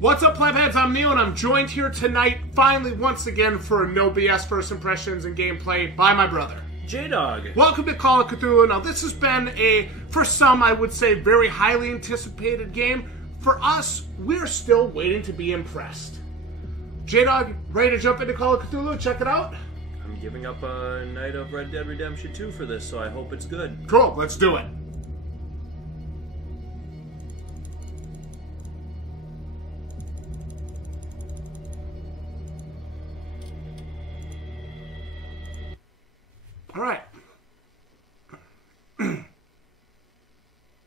What's up, Plebheads? I'm Neil, and I'm joined here tonight, finally, once again, for no BS first impressions and gameplay by my brother, Jdog. Welcome to Call of Cthulhu. Now, this has been for some, I would say, very highly anticipated game. For us, we're still waiting to be impressed. Jdog, ready to jump into Call of Cthulhu? Check it out? I'm giving up a night of Red Dead Redemption 2 for this, so I hope it's good. Cool, let's do it. All right.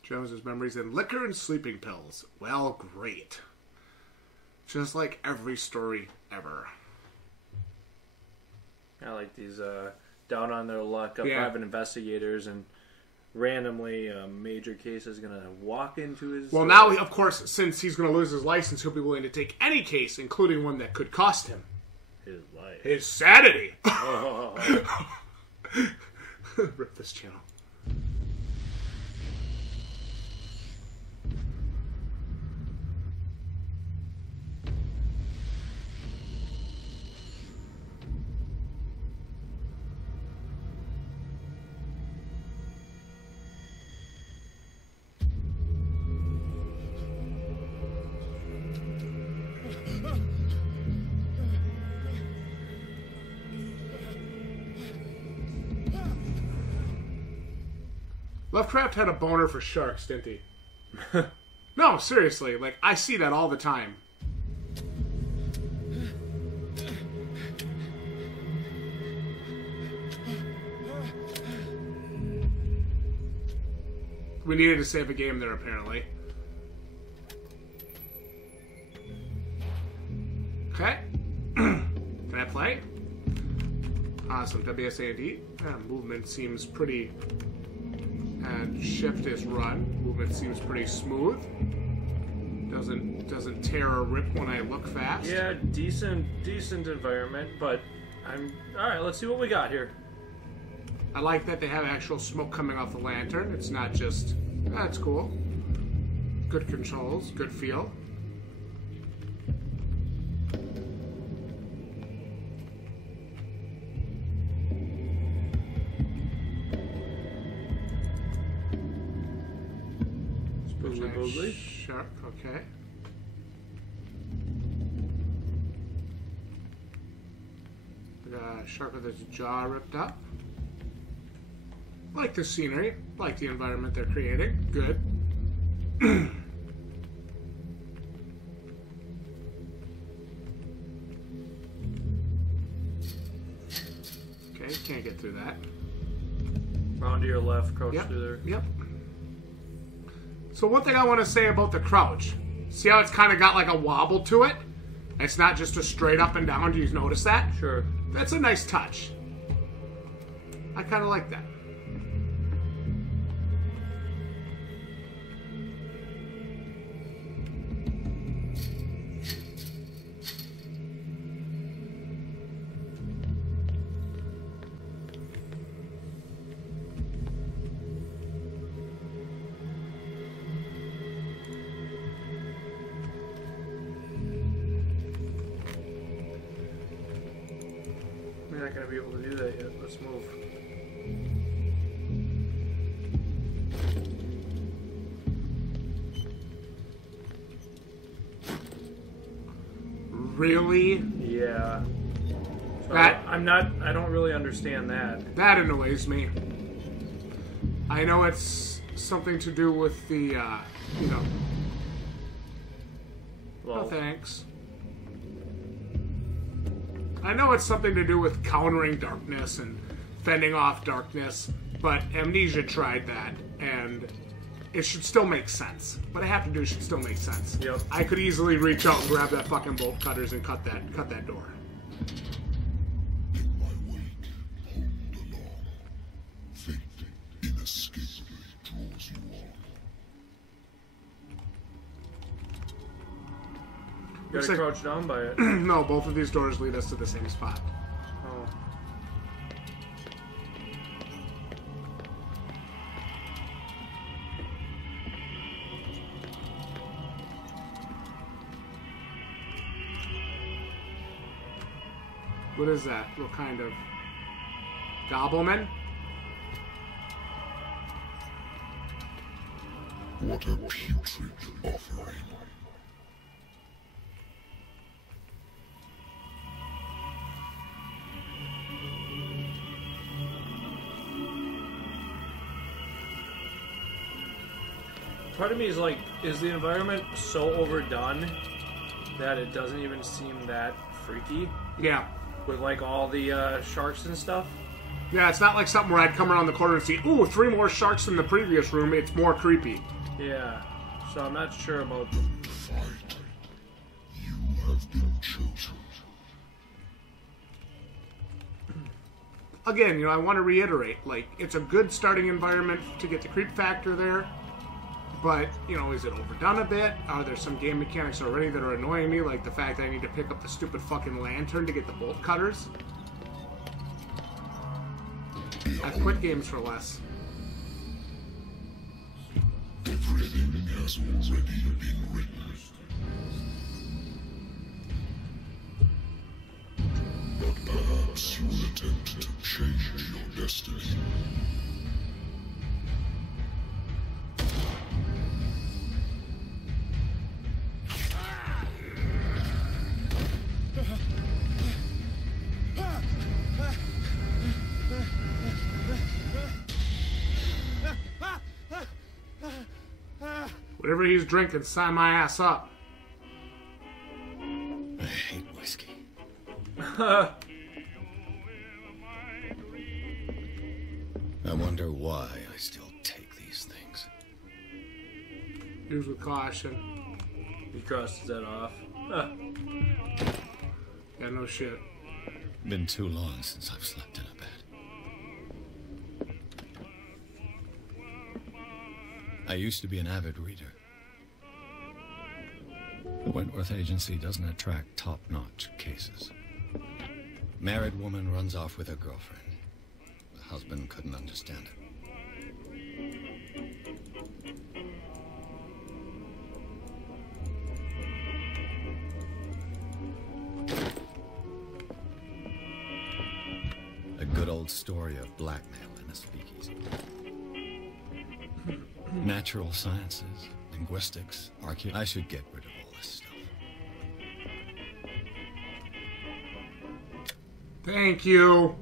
Jones's memories and liquor and sleeping pills. Well, great. Just like every story ever. I like these down on their luck private investigators, and randomly a major case is going to walk into his... Well, now, of course, since he's going to lose his license, he'll be willing to take any case, including one that could cost him his life. His sanity. Oh. Rip this channel. Lovecraft had a boner for sharks, didn't he? No, seriously. Like, I see that all the time. We needed to save a game there, apparently. Okay. Can I play? Awesome. WSAD. Movement seems pretty... And shift is run. Movement seems pretty smooth. Doesn't tear or rip when I look fast. Yeah, decent environment, but alright, let's see what we got here. I like that they have actual smoke coming off the lantern. It's not just... That's cool. Good controls, good feel. Shark, okay. We got a shark with its jaw ripped up. Like the scenery, like the environment they're creating. Good. Okay, can't get through that. Round to your left, crouch Yep. through there. Yep. So one thing I want to say about the crouch. See how it's kind of got like a wobble to it? It's not just a straight up and down. Do you notice that? Sure. That's a nice touch. I kind of like that. We're not going to be able to do that yet. Let's move. Really? Yeah. So That- I don't really understand that. That annoys me. I know it's something to do with the, you know... Well, Oh, thanks. I know it's something to do with countering darkness and fending off darkness, but Amnesia tried that, and it should still make sense. What I have to do should still make sense. Yep. I could easily reach out and grab that fucking bolt cutters and cut that door. In my wake, hold along. Fate inescapably draws you on. you gotta Looks like- crouch down by it. No, both of these doors lead us to the same spot. Oh. What is that? What kind of... Gobbleman? What a putrid offering. Part of me is like, is the environment so overdone that it doesn't even seem that freaky? Yeah. With like all the sharks and stuff? Yeah, it's not like something where I'd come around the corner and see, ooh, 3 more sharks in the previous room. It's more creepy. Yeah. So I'm not sure about... Fight. You have been chosen. Again, you know, I want to reiterate, like, it's a good starting environment to get the creep factor there. But, you know, is it overdone a bit? Are there some game mechanics already that are annoying me? Like the fact that I need to pick up the stupid fucking lantern to get the bolt cutters? I've quit games for less. Everything has already been written. But perhaps you will attempt to change your destiny. Whatever he's drinking, sign my ass up. I hate whiskey. Uh, I wonder why I still take these things. Use with caution. he crosses that off. Huh. Yeah, no shit. Been too long since I've slept in a bed. I used to be an avid reader. The Wentworth Agency doesn't attract top-notch cases. Married woman runs off with her girlfriend. The husband couldn't understand it. A good old story of blackmail in a speakeasy. Natural sciences, linguistics, archaeology. I should get rid of all this stuff. Thank you.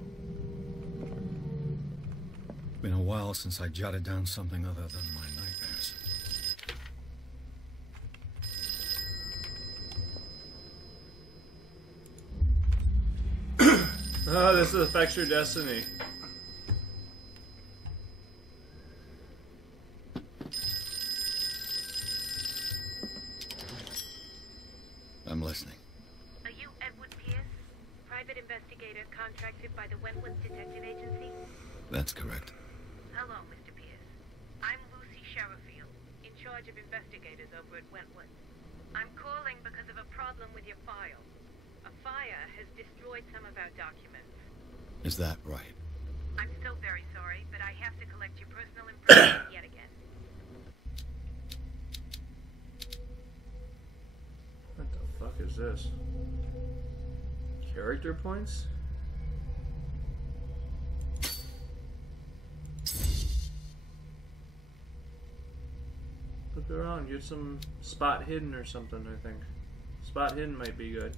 Been a while since I jotted down something other than my nightmares. Oh, this affects your destiny. I'm listening. Are you Edward Pierce, private investigator contracted by the Wentworth Detective Agency? That's correct. Hello, Mr. Pierce. I'm Lucy Sherrifield, in charge of investigators over at Wentworth. I'm calling because of a problem with your file. A fire has destroyed some of our documents. Is that right? I'm still very sorry, but I have to collect your personal information yet again. What the fuck is this? Character points? Look around, get some spot hidden or something, I think. Spot hidden might be good.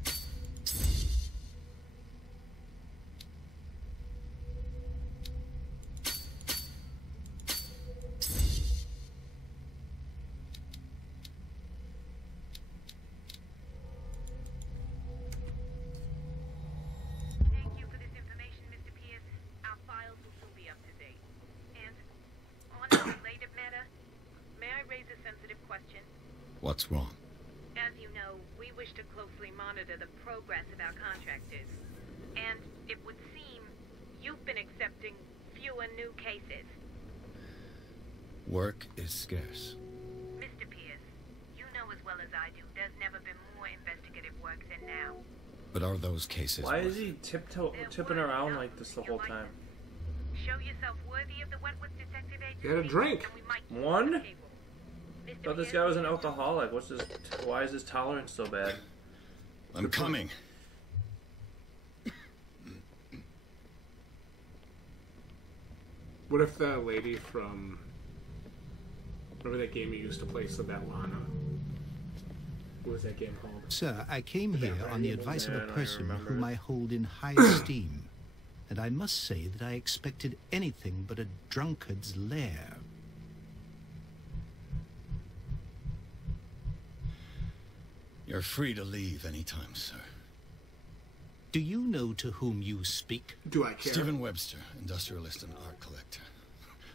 Thank you for this information, Mr. Pierce. Our files will still be up to date. And on a related matter, may I raise a sensitive question? What's wrong? As you know, we wish to closely monitor the progress of our contractors. And it would seem you've been accepting fewer new cases. Work is scarce. Mr. Pierce, you know as well as I do, there's never been more investigative work than now. But are those cases Why is worth he tipping around like this the whole time? Show yourself worthy of the Wentworth Detective Agency. Get a drink. and we might keep One? you on the table. I thought this guy was an alcoholic. What's his? Why is his tolerance so bad? I'm coming. What if the lady from... Remember that game you used to play, Svetlana? What was that game called? Sir, I came here on the advice of a person whom I hold in high esteem, and I must say that I expected anything but a drunkard's lair. You're free to leave anytime, sir. Do you know to whom you speak? Do I care? Stephen Webster, industrialist and art collector.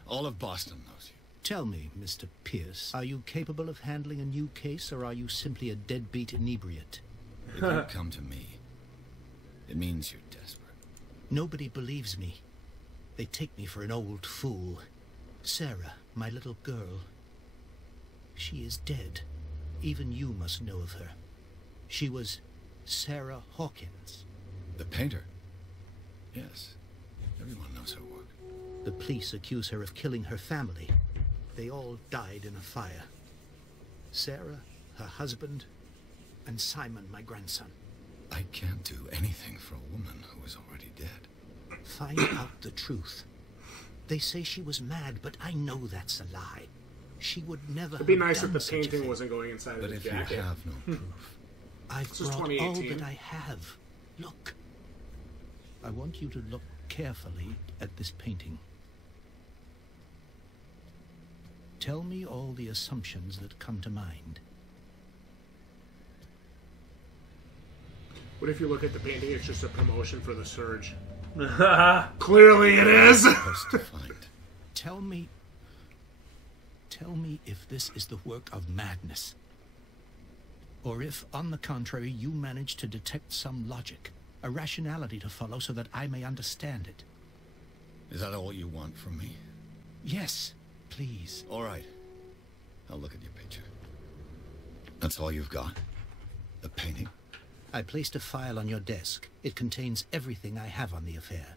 All of Boston knows you. Tell me, Mr. Pierce, are you capable of handling a new case, or are you simply a deadbeat inebriate? If you come to me, it means you're desperate. Nobody believes me. They take me for an old fool. Sarah, my little girl, she is dead. Even you must know of her. She was Sarah Hawkins. The painter? Yes. Everyone knows her work. The police accuse her of killing her family. They all died in a fire. Sarah, her husband, and Simon, my grandson. I can't do anything for a woman who is already dead. Find out the truth. They say she was mad, but I know that's a lie. She would never It'd be have nice done if the such a painting thing. wasn't going inside But of the if jacket. you have no proof... I've This is brought all 2018. that I have. Look. I want you to look carefully at this painting. Tell me all the assumptions that come to mind. What if you look at the painting, it's just a promotion for the Surge? Clearly it is! supposed to find. Tell me if this is the work of madness. Or if, on the contrary, you manage to detect some logic, a rationality to follow so that I may understand it. Is that all you want from me? Yes, please. All right. I'll look at your picture. That's all you've got? The painting? I placed a file on your desk. It contains everything I have on the affair.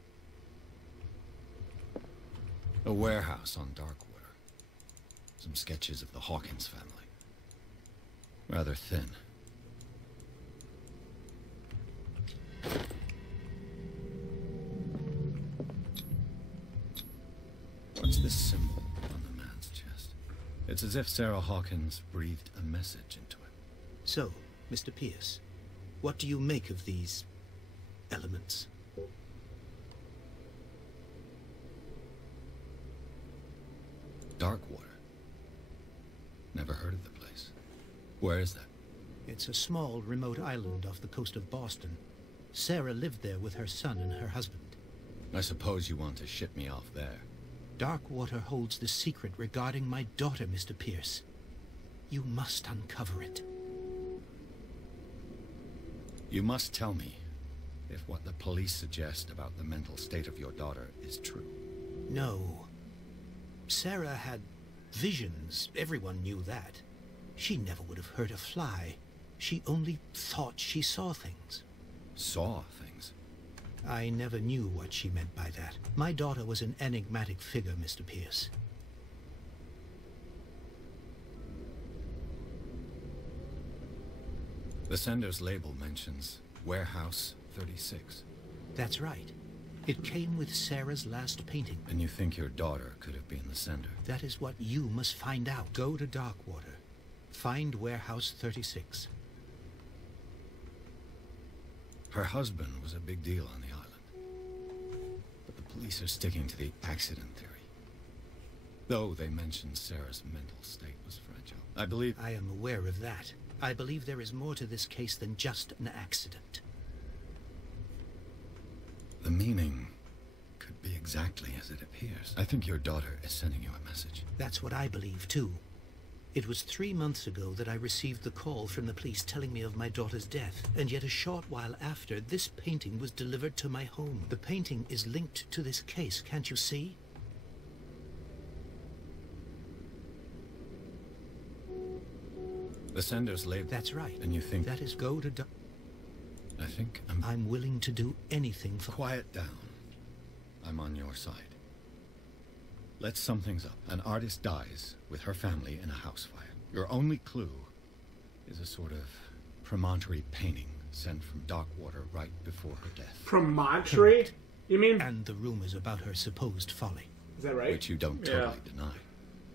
A warehouse on Darkwater. Some sketches of the Hawkins family. Rather thin. What's this symbol on the man's chest? It's as if Sarah Hawkins breathed a message into it. So, Mr. Pierce, what do you make of these elements? Darkwater. Never heard of the place. Where is that? It's a small, remote island off the coast of Boston. Sarah lived there with her son and her husband. I suppose you want to ship me off there. Darkwater holds the secret regarding my daughter, Mr. Pierce. You must uncover it. You must tell me if what the police suggest about the mental state of your daughter is true. No. Sarah had visions. Everyone knew that. She never would have hurt a fly. She only thought she saw things. Saw things? I never knew what she meant by that. My daughter was an enigmatic figure, Mr. Pierce. The sender's label mentions Warehouse 36. That's right. It came with Sarah's last painting. And you think your daughter could have been the sender? That is what you must find out. Go to Darkwater. Find Warehouse 36. Her husband was a big deal on the island. But the police are sticking to the accident theory. Though they mentioned Sarah's mental state was fragile. I believe... I am aware of that. I believe there is more to this case than just an accident. The meaning could be exactly as it appears. I think your daughter is sending you a message. That's what I believe, too. It was 3 months ago that I received the call from the police telling me of my daughter's death, and yet a short while after, this painting was delivered to my home. The painting is linked to this case, can't you see? The sender's label. That's right. And you think... That is go to... I think I'm willing to do anything for... Quiet down. I'm on your side. Let's sum things up. An artist dies with her family in a house fire. Your only clue is a sort of promontory painting sent from Darkwater right before her death. Promontory? You mean? And the rumors about her supposed folly. Is that right? Which you don't totally deny.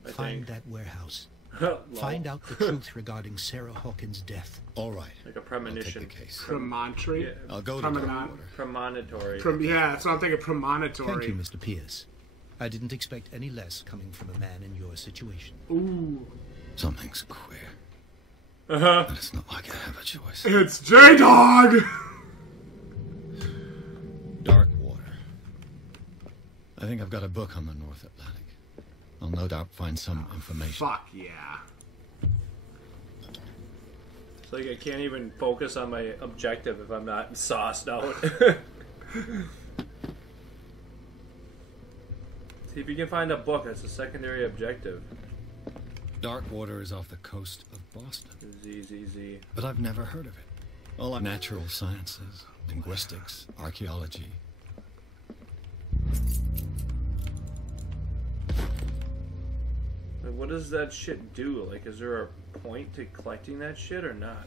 Find that warehouse. Lol. Find out the truth regarding Sarah Hawkins' death. All right. Like a premonition. I'll take the case. Premonitory? Yeah. I'll go to Darkwater. Premonitory. Yeah, that's what I'm thinking. Premonitory. Thank you, Mr. Pierce. I didn't expect any less coming from a man in your situation. Ooh. Something's queer. Uh-huh. But it's not like I have a choice. It's Jdog! Darkwater. I think I've got a book on the North Atlantic. I'll no doubt find some information. Fuck yeah. It's like I can't even focus on my objective if I'm not sauced out. See if you can find a book. That's a secondary objective. Darkwater is off the coast of Boston. Z. But I've never heard of it. All natural sciences, linguistics, archaeology. Like, what does that shit do? Like, is there a point to collecting that shit or not?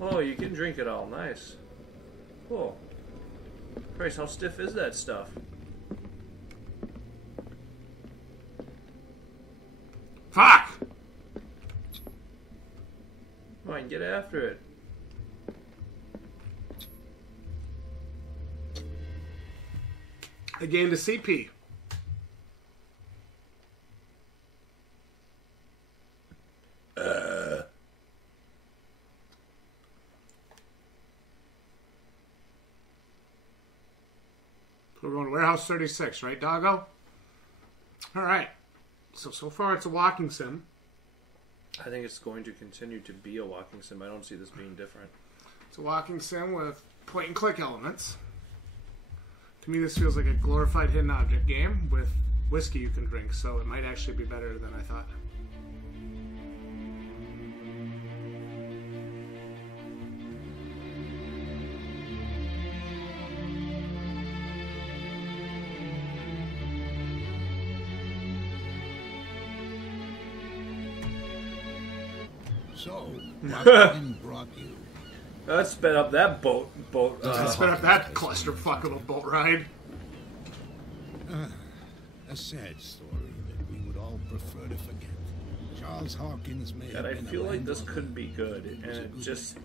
Oh, you can drink it all. Nice. Cool. Christ, how stiff is that stuff? Fuck! Come on, get after it. I gained a CP. We're going to Warehouse 36, right, doggo? Alright. So far it's a walking sim. I think it's going to continue to be a walking sim. I don't see this being different. It's a walking sim with point-and-click elements. To me, this feels like a glorified hidden object game with whiskey you can drink, so it might actually be better than I thought. So, what brought you? Let's sped up that boat. Let's spin up that clusterfuck of a boat ride. A sad story that we would all prefer to forget. Charles Hawkins may have And I been feel a like this landowner. could be good, and it just,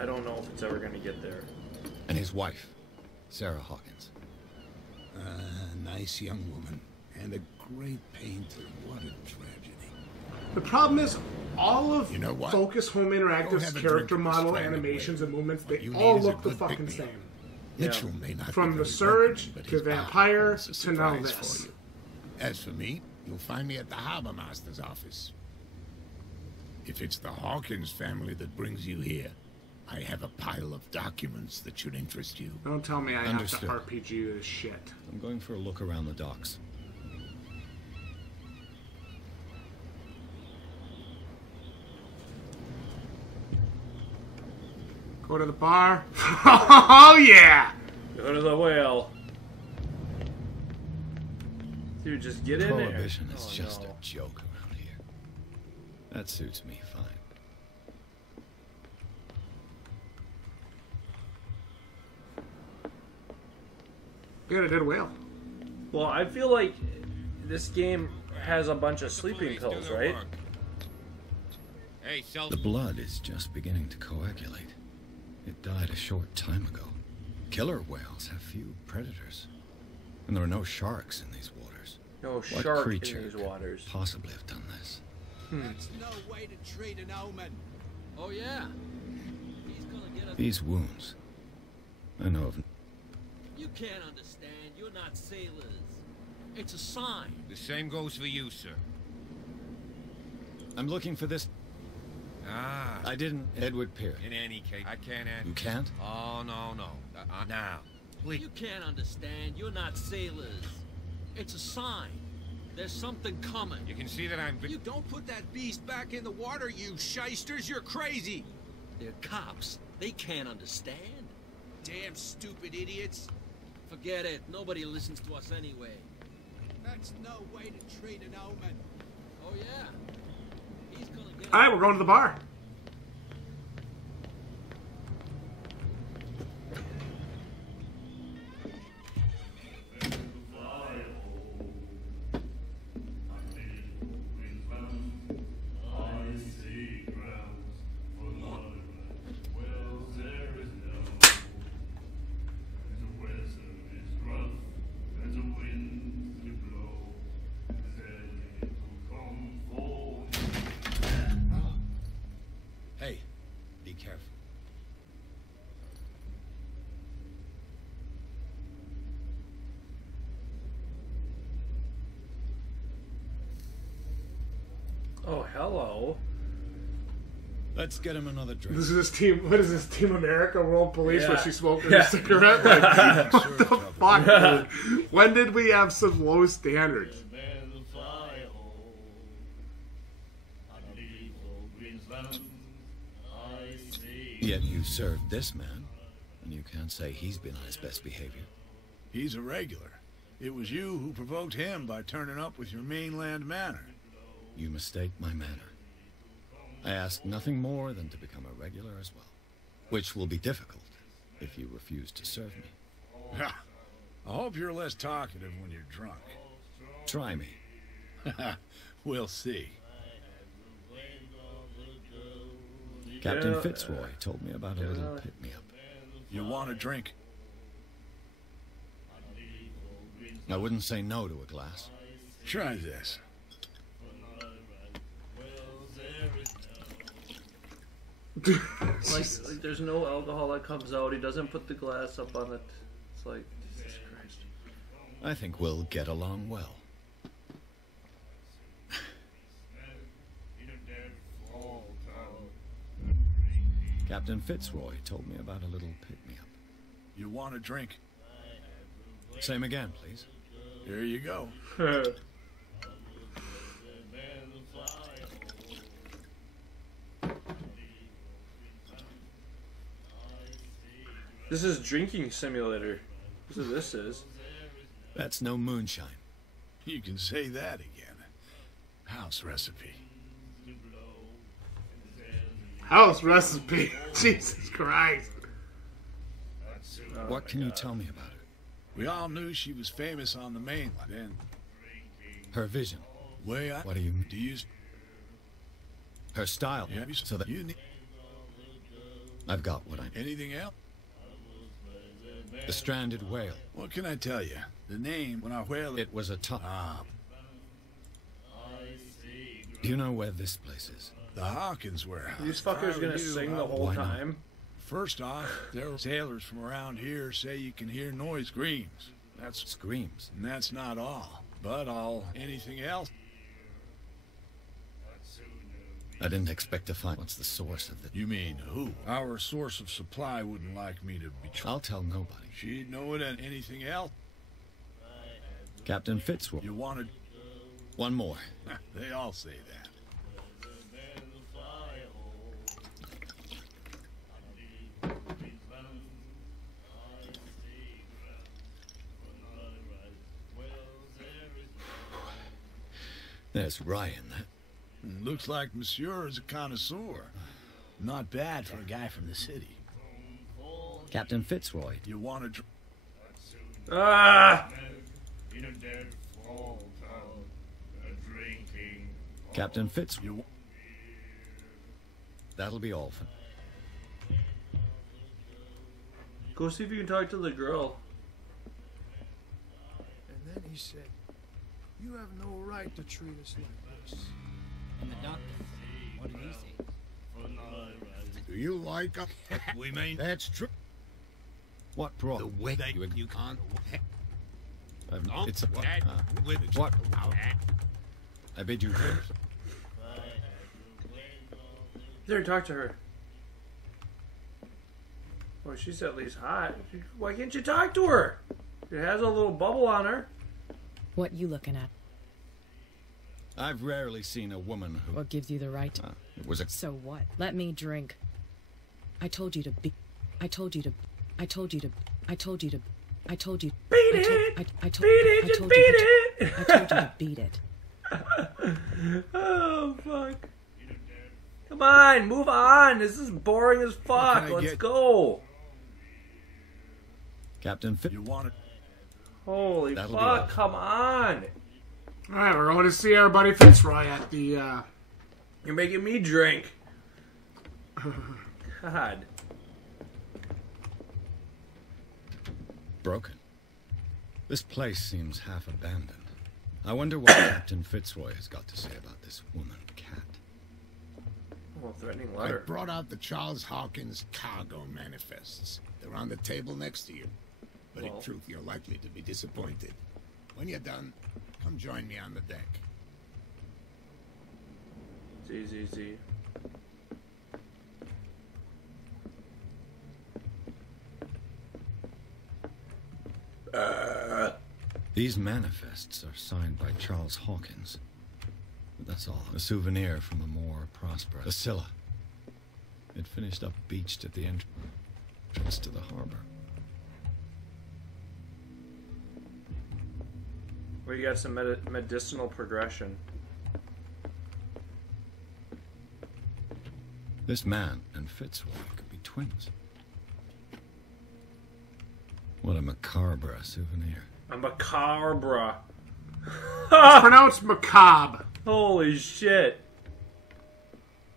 I don't know if it's ever going to get there. And his wife, Sarah Hawkins. Nice young woman. And a great painter. What a tragedy. The problem is, all of You know what? Focus Home Go Interactive's have a character drink of model this animations and movements, What they you all need is a look the good fucking pick-me-up. same. Mitchell may not From be the very Surge welcoming, but to his Vampire art is a to now surprise this. for you. As for me, you'll find me at the Harbor Master's office. If it's the Hawkins family that brings you here, I have a pile of documents that should interest you. Don't tell me I Understood. have to RPG this shit. I'm going for a look around the docks. Go to the bar. Oh yeah! Go to the whale. Dude, just get in there. Prohibition is Oh, just no. a joke around here. That suits me fine. We got a dead whale. Well, I feel like this game has a bunch of sleeping pills, right? Hey, The blood is just beginning to coagulate. It died a short time ago. Killer whales have few predators. And there are no sharks in these waters. No What shark in creature these could waters. possibly have done this? That's no way to treat an omen. Oh, yeah? He's gonna get us. These wounds. I know of. You can't understand. You're not sailors. It's a sign. The same goes for you, sir. I'm looking for this. Ah. I didn't. Edward Pierce. In any case, I can't answer. You can't? Oh, no. Now, please. You can't understand. You're not sailors. It's a sign. There's something coming. You can see that I'm... You don't put that beast back in the water, you shysters. You're crazy. They're cops. They can't understand. Damn stupid idiots. Forget it. Nobody listens to us anyway. That's no way to treat an omen. Oh, yeah? Alright, we're going to the bar. Hey, be careful. Oh, hello. Let's get him another drink. This is his team. What is this, Team America World Police? Yeah. Where she's smoking a cigarette? Like, what the fuck, dude? When did we have such low standards? Yet you served this man, and you can't say he's been on his best behavior. He's a regular. It was you who provoked him by turning up with your mainland manner. You mistake my manner. I ask nothing more than to become a regular as well, which will be difficult if you refuse to serve me. I hope you're less talkative when you're drunk. Try me. We'll see. Captain Fitzroy told me about a little pick-me-up. You want a drink? I wouldn't say no to a glass. Try this. Like, there's no alcohol that comes out. He doesn't put the glass up on it. It's like, Jesus Christ. I think we'll get along well. Captain Fitzroy told me about a little pick-me-up. You want a drink? Same again, please. Here you go. This is drinking simulator. This is what this is. That's no moonshine. You can say that again. House recipe. House recipe. Jesus Christ. What can you tell me about her? We all knew she was famous on the mainland, and Her vision. way I... What do you mean? Do you... Her style. Yeah, So that you need I've got what I need. anything else? The stranded whale. What can I tell you? The name, when I whale it... It was a top. Ah, Do you know where this place is? the Hawkins warehouse. These fuckers If I gonna were you, sing I the would- whole Why not? time. First off, there are sailors from around here say you can hear noise screams. That's... Screams. And that's not all. But all... anything else? I didn't expect to find what's the source of the... You mean who? Our source of supply wouldn't like me to betray... I'll tell nobody. She'd know it, and anything else? Captain Fitzroy. You wanted... One more. They all say that. There's Ryan. Looks like Monsieur is a connoisseur. Not bad for a guy from the city. Captain Fitzroy. You want to... Ah! Captain Fitzroy. You... That'll be all for... Go see if you can talk to the girl. And then he said, "You have no right to treat us like this." And the doctor, what did he say? Do you like... We mean... That's true. What brought... The way you can't... It's a... what? I bid you first. There, talk to her. Well, she's at least hot. Why can't you talk to her? It has a little bubble on her. What you looking at? I've rarely seen a woman who... What gives you the right? It was a... So what? Let me drink. I told you to be... I told you to... I told you to... I told you to... I told you... Beat it! I told... Beat it! I Just told beat you it! I told you to beat it. Oh, fuck. Come on, move on. This is boring as fuck. Let's go. Captain Fit. You want it? Holy fuck, come on. Alright, we're going to see our buddy Fitzroy at the, You're making me drink. God. Broken. This place seems half abandoned. I wonder what Captain Fitzroy has got to say about this woman cat. Oh, threatening letter. I brought out the Charles Hawkins cargo manifests. They're on the table next to you. But in truth, you're likely to be disappointed. When you're done, come join me on the deck. Z. These manifests are signed by Charles Hawkins. But that's all. A souvenir from a more prosperous Scylla. It finished up beached at the entrance to the harbor. Well, you got some medicinal progression. This man and Fitzroy could be twins. What a macabre souvenir. A macabre. It's pronounced macabre. Holy shit.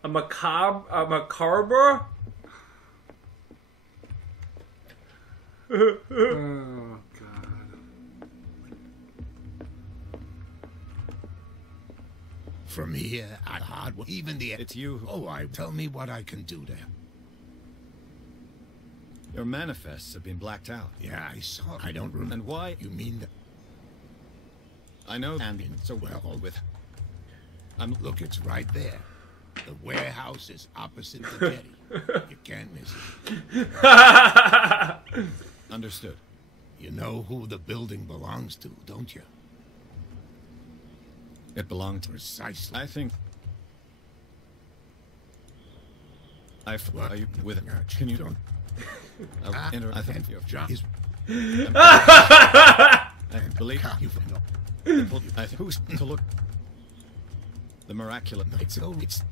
A macabre? A macabre? Oh, God. From here, I hard even the... It's you. Tell me what I can do to help. Your manifests have been blacked out. Yeah, I saw. I don't remember. And why? You mean that? I know Andy so well with... Look, it's right there. The warehouse is opposite the jetty. You can't miss it. Understood. You know who the building belongs to, don't you? It belonged to... Precisely. I think... Are you with it? Can you... Don't... I think you're... John is... I believe you... Who's to look... The miraculous... It's...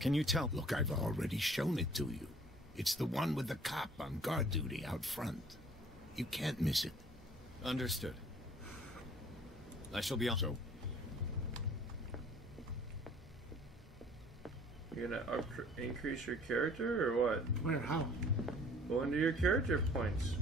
Can you tell? Look, I've already shown it to you. It's the one with the cop on guard duty out front. You can't miss it. Understood. I shall be on. So... You're gonna increase your character, or what? Where? How? Go into your character points.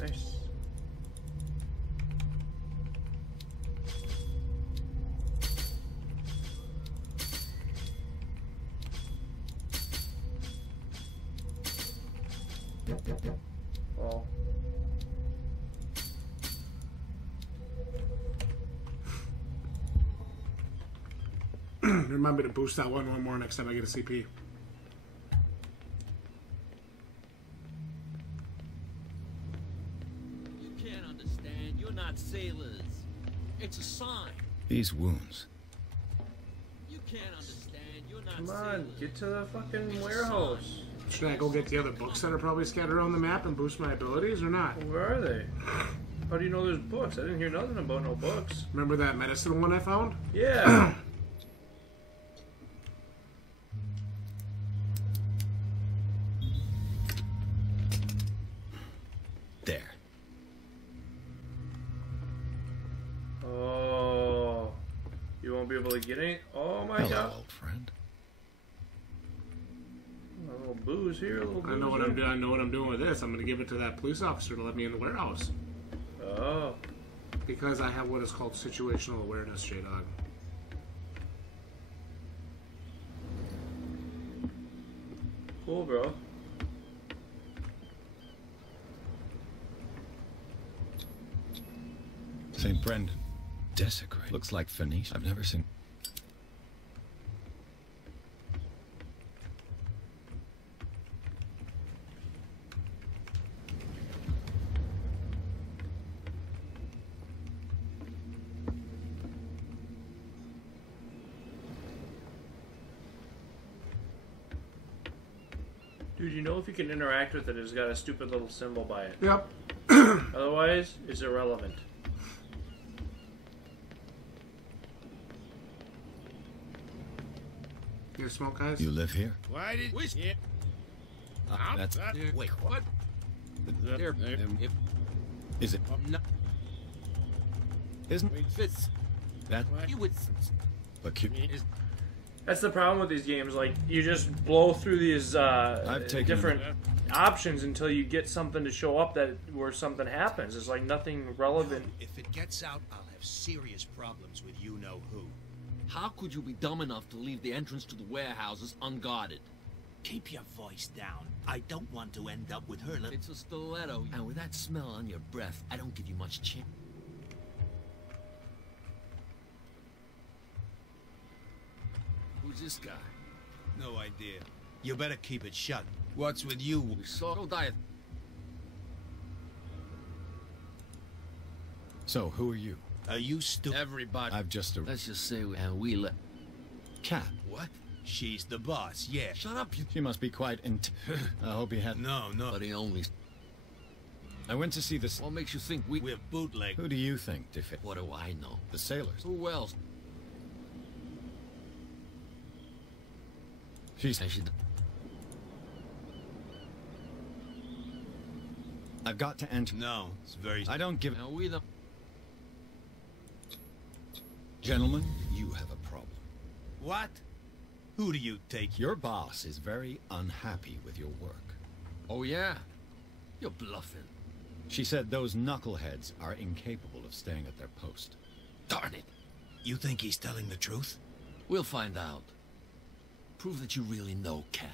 Nice. Well. Remember to boost that one more next time I get a CP. You can't understand. You're not sailors. It's a sign. These wounds. You can't understand. You're not Come sailors. on, get to the fucking warehouse. Should I go get the other books that are probably scattered around the map and boost my abilities or not? Where are they? How do you know there's books? I didn't hear nothing about no books. Remember that medicine one I found? Yeah. There. Oh. You won't be able to get any? Oh my Hello, god. old friend. A little booze here, a little booze I know what there. I'm doing. I know what I'm doing with this. I'm going to give it to that police officer to let me in the warehouse Oh. because I have what is called situational awareness, Jdog. Cool, bro. St. Brendan. Desecrate. Looks like Phoenicia. I've never seen... Dude, you know if you can interact with it, it's got a stupid little symbol by it. Yep. Otherwise, it's irrelevant. You smoke, guys? You live here? Why did we? Yeah. That's... Wait, what? There. Is it? No. Isn't Fits. that... You would. But you... That's the problem with these games. Like, you just blow through these different options until you get something to show up that where something happens. It's like nothing relevant. If it gets out, I'll have serious problems with you-know-who. How could you be dumb enough to leave the entrance to the warehouses unguarded? Keep your voice down. I don't want to end up with her. It's a stiletto, and with that smell on your breath, I don't give you much chance. Who's this guy? No idea. You better keep it shut. What's with you? We saw no diet. So, who are you? Are you stupid? Everybody. I've just... Let's just say we let... Cat. What? She's the boss, yeah. Shut up, you... She must be quite I hope he had... No. But he only... I went to see this... What makes you think we're bootleg? Who do you think, Defit? What do I know? The sailors. Who else? She's... I've got to enter... No, it's very... I don't give... Now we the... Gentlemen, you have a problem. What? Who do you take? Your boss is very unhappy with your work. Oh, yeah? You're bluffing. She said those knuckleheads are incapable of staying at their post. Darn it. You think he's telling the truth? We'll find out. Prove that you really know Cat.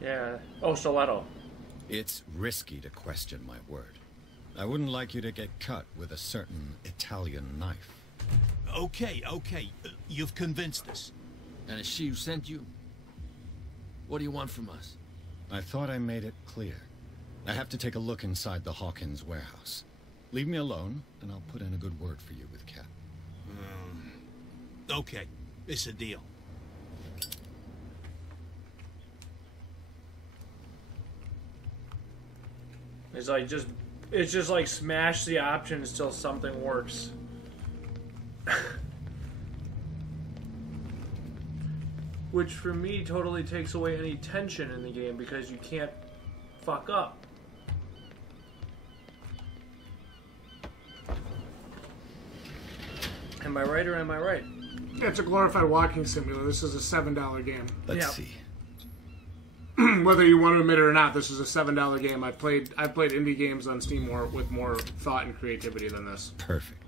Yeah. Oh, stiletto. It's risky to question my word. I wouldn't like you to get cut with a certain Italian knife. Okay. You've convinced us. And it's she who sent you? What do you want from us? I thought I made it clear. I have to take a look inside the Hawkins warehouse. Leave me alone, and I'll put in a good word for you with Cat. Okay, it's a deal. It's like it's just like smash the options till something works. Which for me totally takes away any tension in the game because you can't fuck up. Am I right or am I right? Yeah, it's a glorified walking simulator. This is a $7 game. Let's see. Whether you want to admit it or not, this is a $7 game. I've played indie games on Steam with more thought and creativity than this. Perfect.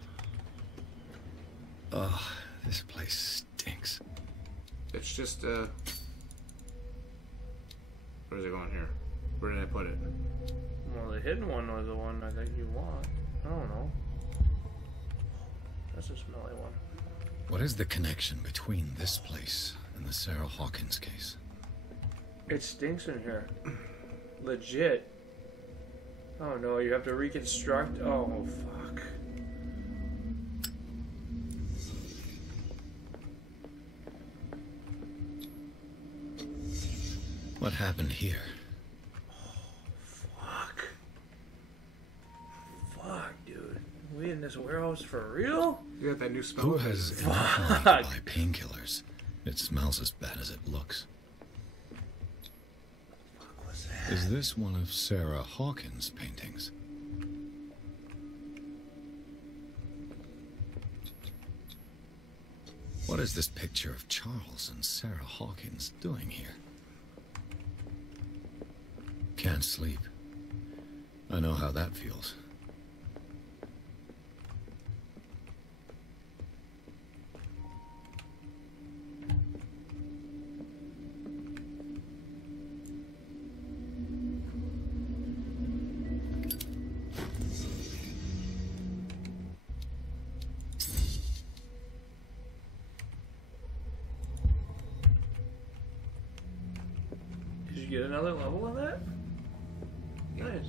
Oh, this place stinks. It's just where's it going here? Where did I put it? Well, the hidden one or the one I think you want. I don't know. That's a smelly one. What is the connection between this place and the Sarah Hawkins case? It stinks in here. Legit. Oh no, you have to reconstruct. Oh fuck. What happened here? Fuck. Fuck, dude. We in this warehouse for real? You got that new smell? Who has ever tried to buy painkillers? It smells as bad as it looks. What was that? Is this one of Sarah Hawkins' paintings? What is this picture of Charles and Sarah Hawkins doing here? Can't sleep. I know how that feels. Did you get another level in that? Nice.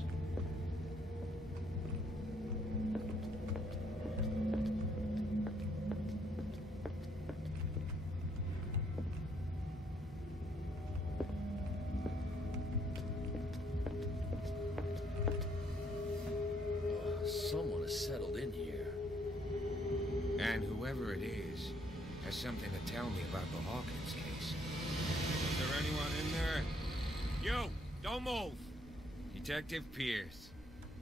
is settled in here. And whoever it is has something to tell me about the Hawkins case. Is there anyone in there? You! Don't move! Detective Pierce.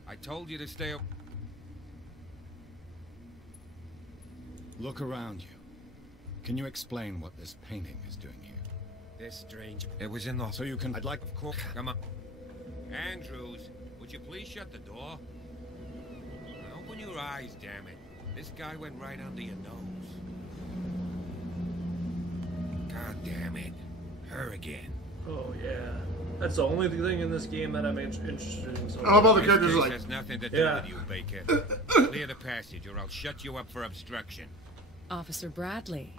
I told you to stay up. Look around you. Can you explain what this painting is doing here? This strange... It was in the... So you can... I'd like... Of course. Come on. Andrews, would you please shut the door? Open your eyes, damn it. This guy went right under your nose. God damn it. Her again. Oh, yeah. That's the only thing in this game that I'm interested in. So I love all the characters like... has nothing to do with you, Baker. Clear the passage or I'll shut you up for obstruction. Officer Bradley,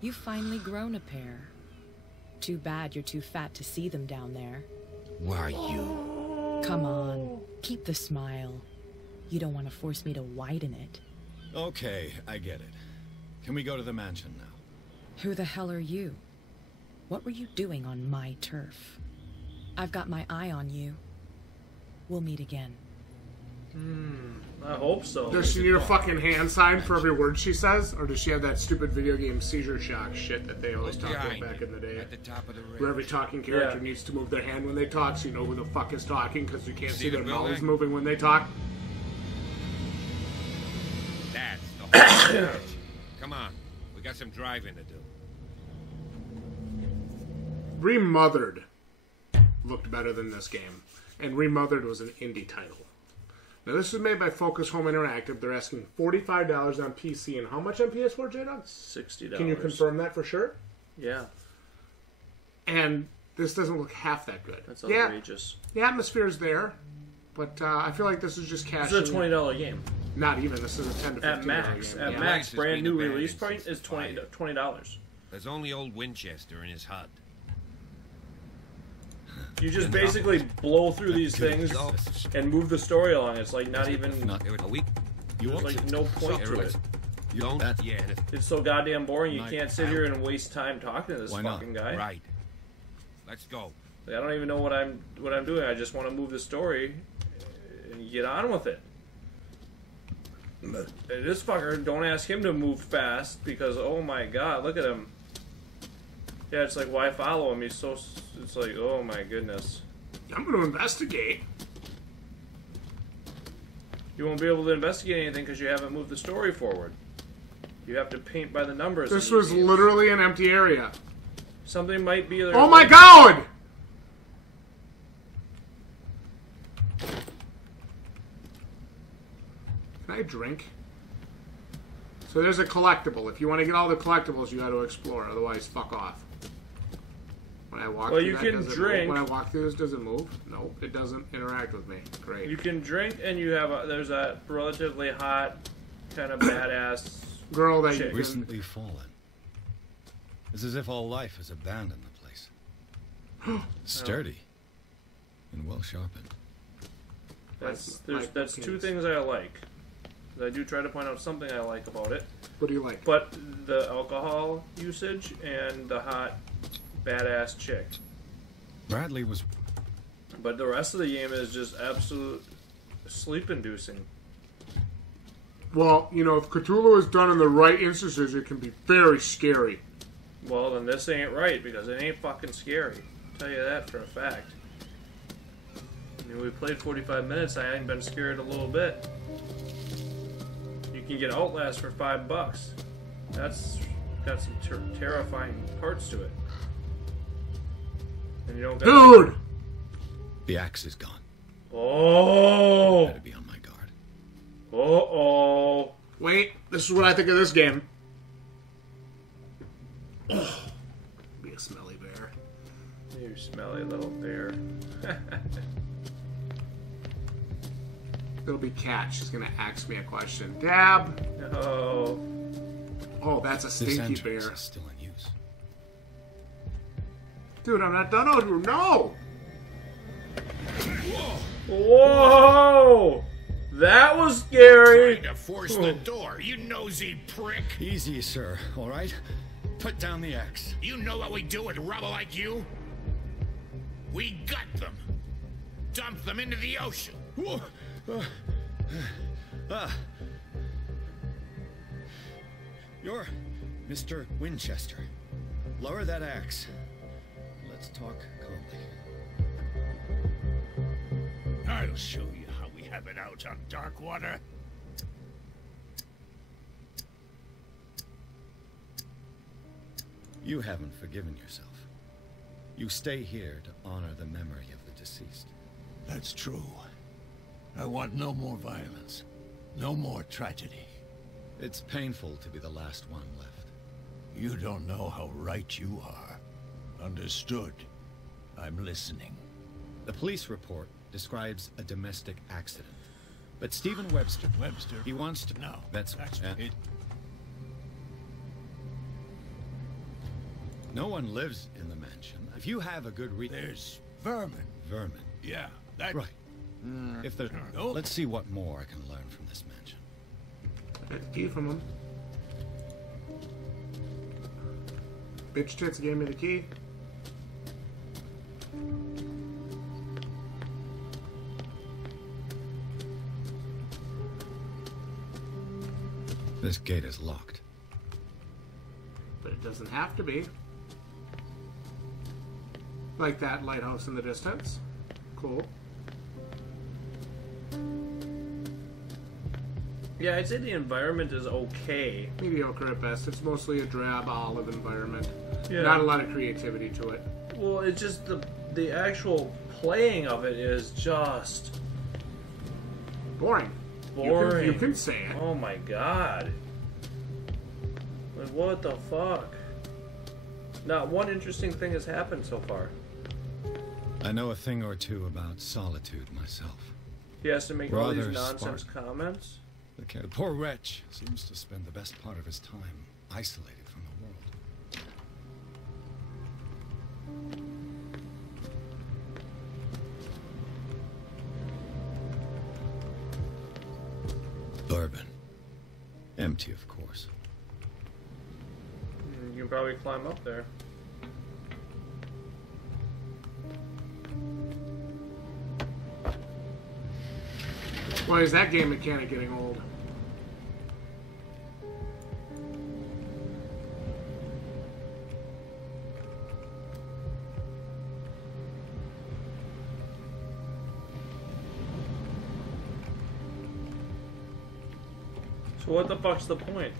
you've finally grown a pair. Too bad you're too fat to see them down there. Why, you... Come on, keep the smile. You don't want to force me to widen it. Okay, I get it. Can we go to the mansion now? Who the hell are you? What were you doing on my turf? I've got my eye on you. We'll meet again. I hope so. Does she need a fucking hand sign for every word she says? Or does she have that stupid video game seizure shock shit that they always talked about back in the day? At the top of the ridge. Where every talking character needs to move their hand when they talk so you know who the fuck is talking because you can't see their mouths moving when they talk. That's the whole ridge. Come on. We got some driving to do. Remothered looked better than this game. And Remothered was an indie title. Now, this was made by Focus Home Interactive. They're asking $45 on PC. And how much on PS4, Jdog? $60. Can you confirm that for sure? Yeah. And this doesn't look half that good. That's outrageous. The atmosphere is there, but I feel like this is just cashing. This is a $20 game. Not even. This is a $10 to $15 at max. game. At max, brand new release price is $20. There's only old Winchester in his HUD. You just basically blow through these things and move the story along. It's like not even... There's like no point to it. It's so goddamn boring you can't sit here and waste time talking to this fucking guy. Right. Let's go. I don't even know what I'm doing. I just want to move the story and get on with it. This fucker, don't ask him to move fast because, oh my god, look at him. Yeah, it's like, why follow him? He's so... It's like, oh my goodness. I'm going to investigate. You won't be able to investigate anything because you haven't moved the story forward. You have to paint by the numbers. This was literally an empty area. Something might be there. Oh my god! Can I drink? So there's a collectible. If you want to get all the collectibles, you got to explore. Otherwise, fuck off. When I walk through that, does it move? When I walk through this, does it move? Nope, it doesn't interact with me. Great. You can drink, and you have there's a relatively hot, kind of badass girl that chick. you recently fallen. It's as if all life has abandoned the place. Sturdy and well sharpened. That's two things I like. I do try to point out something I like about it. What do you like? But the alcohol usage and the hot, badass chick. Bradley was... But the rest of the game is just absolute sleep-inducing. Well, you know, if Cthulhu is done in the right instances, it can be very scary. Well, then this ain't right, because it ain't fucking scary. I'll tell you that for a fact. I mean, we played 45 minutes, I ain't been scared a little bit. You can get Outlast for $5. That's got some terrifying parts to it. And you don't got... Dude! The axe is gone. Oh! Better be on my guard. Uh-oh. Wait, this is what I think of this game. Oh, be a smelly bear. You smelly little bear. It'll be Kat. She's gonna ask me a question. Dab. No. Oh, that's a stinky bear. Is still in use. Dude, I'm not done. Oh, no. Whoa! That was scary. Trying to force the door, you nosy prick. Easy, sir. All right. Put down the axe. You know what we do with rubble like you? We gut them. Dump them into the ocean. Ah. You're Mr. Winchester. Lower that axe. Let's talk calmly. I'll show you how we have it out on Darkwater. You haven't forgiven yourself. You stay here to honor the memory of the deceased. That's true. I want no more violence. No more tragedy. It's painful to be the last one left. You don't know how right you are. Understood. I'm listening. The police report describes a domestic accident. But Stephen Webster... Webster? He wants to... No. That's it. No one lives in the mansion. If you have a good reason... There's vermin. Vermin? Yeah, that... Right. If there's... Nope. Let's see what more I can learn from this mansion. Key from him. Bitch tits gave me the key. This gate is locked. But it doesn't have to be. Like that lighthouse in the distance. Cool. Yeah, I'd say the environment is okay. Mediocre at best. It's mostly a drab olive environment. Yeah. Not a lot of creativity to it. Well, it's just the actual playing of it is just boring. Boring. You can say it. Oh my god. Like, what the fuck? Not one interesting thing has happened so far. I know a thing or two about solitude myself. He has to make all these Rather nonsense spark. comments. The poor wretch seems to spend the best part of his time isolated from the world. Bourbon. Empty, of course. You can probably climb up there. Why is that game mechanic getting old? So what the fuck's the point?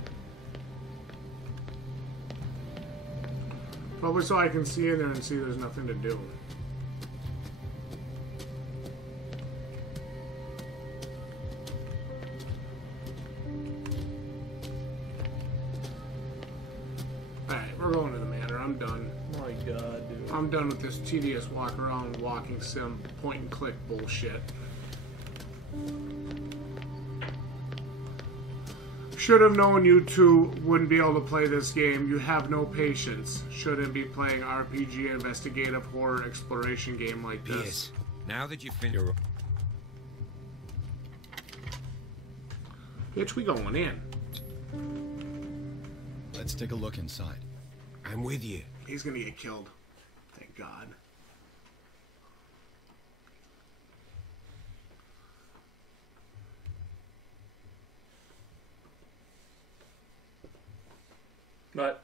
Probably so I can see in there and see there's nothing to do. Alright, we're going to the manor. I'm done. Oh my god, dude. I'm done with this tedious walk around walking sim point and click bullshit. Should have known you two wouldn't be able to play this game. You have no patience. Shouldn't be playing RPG, investigative, horror, exploration game like this. Yes. Now that you've finished... Bitch, we going in. Let's take a look inside. I'm with you. He's gonna get killed. Thank God. But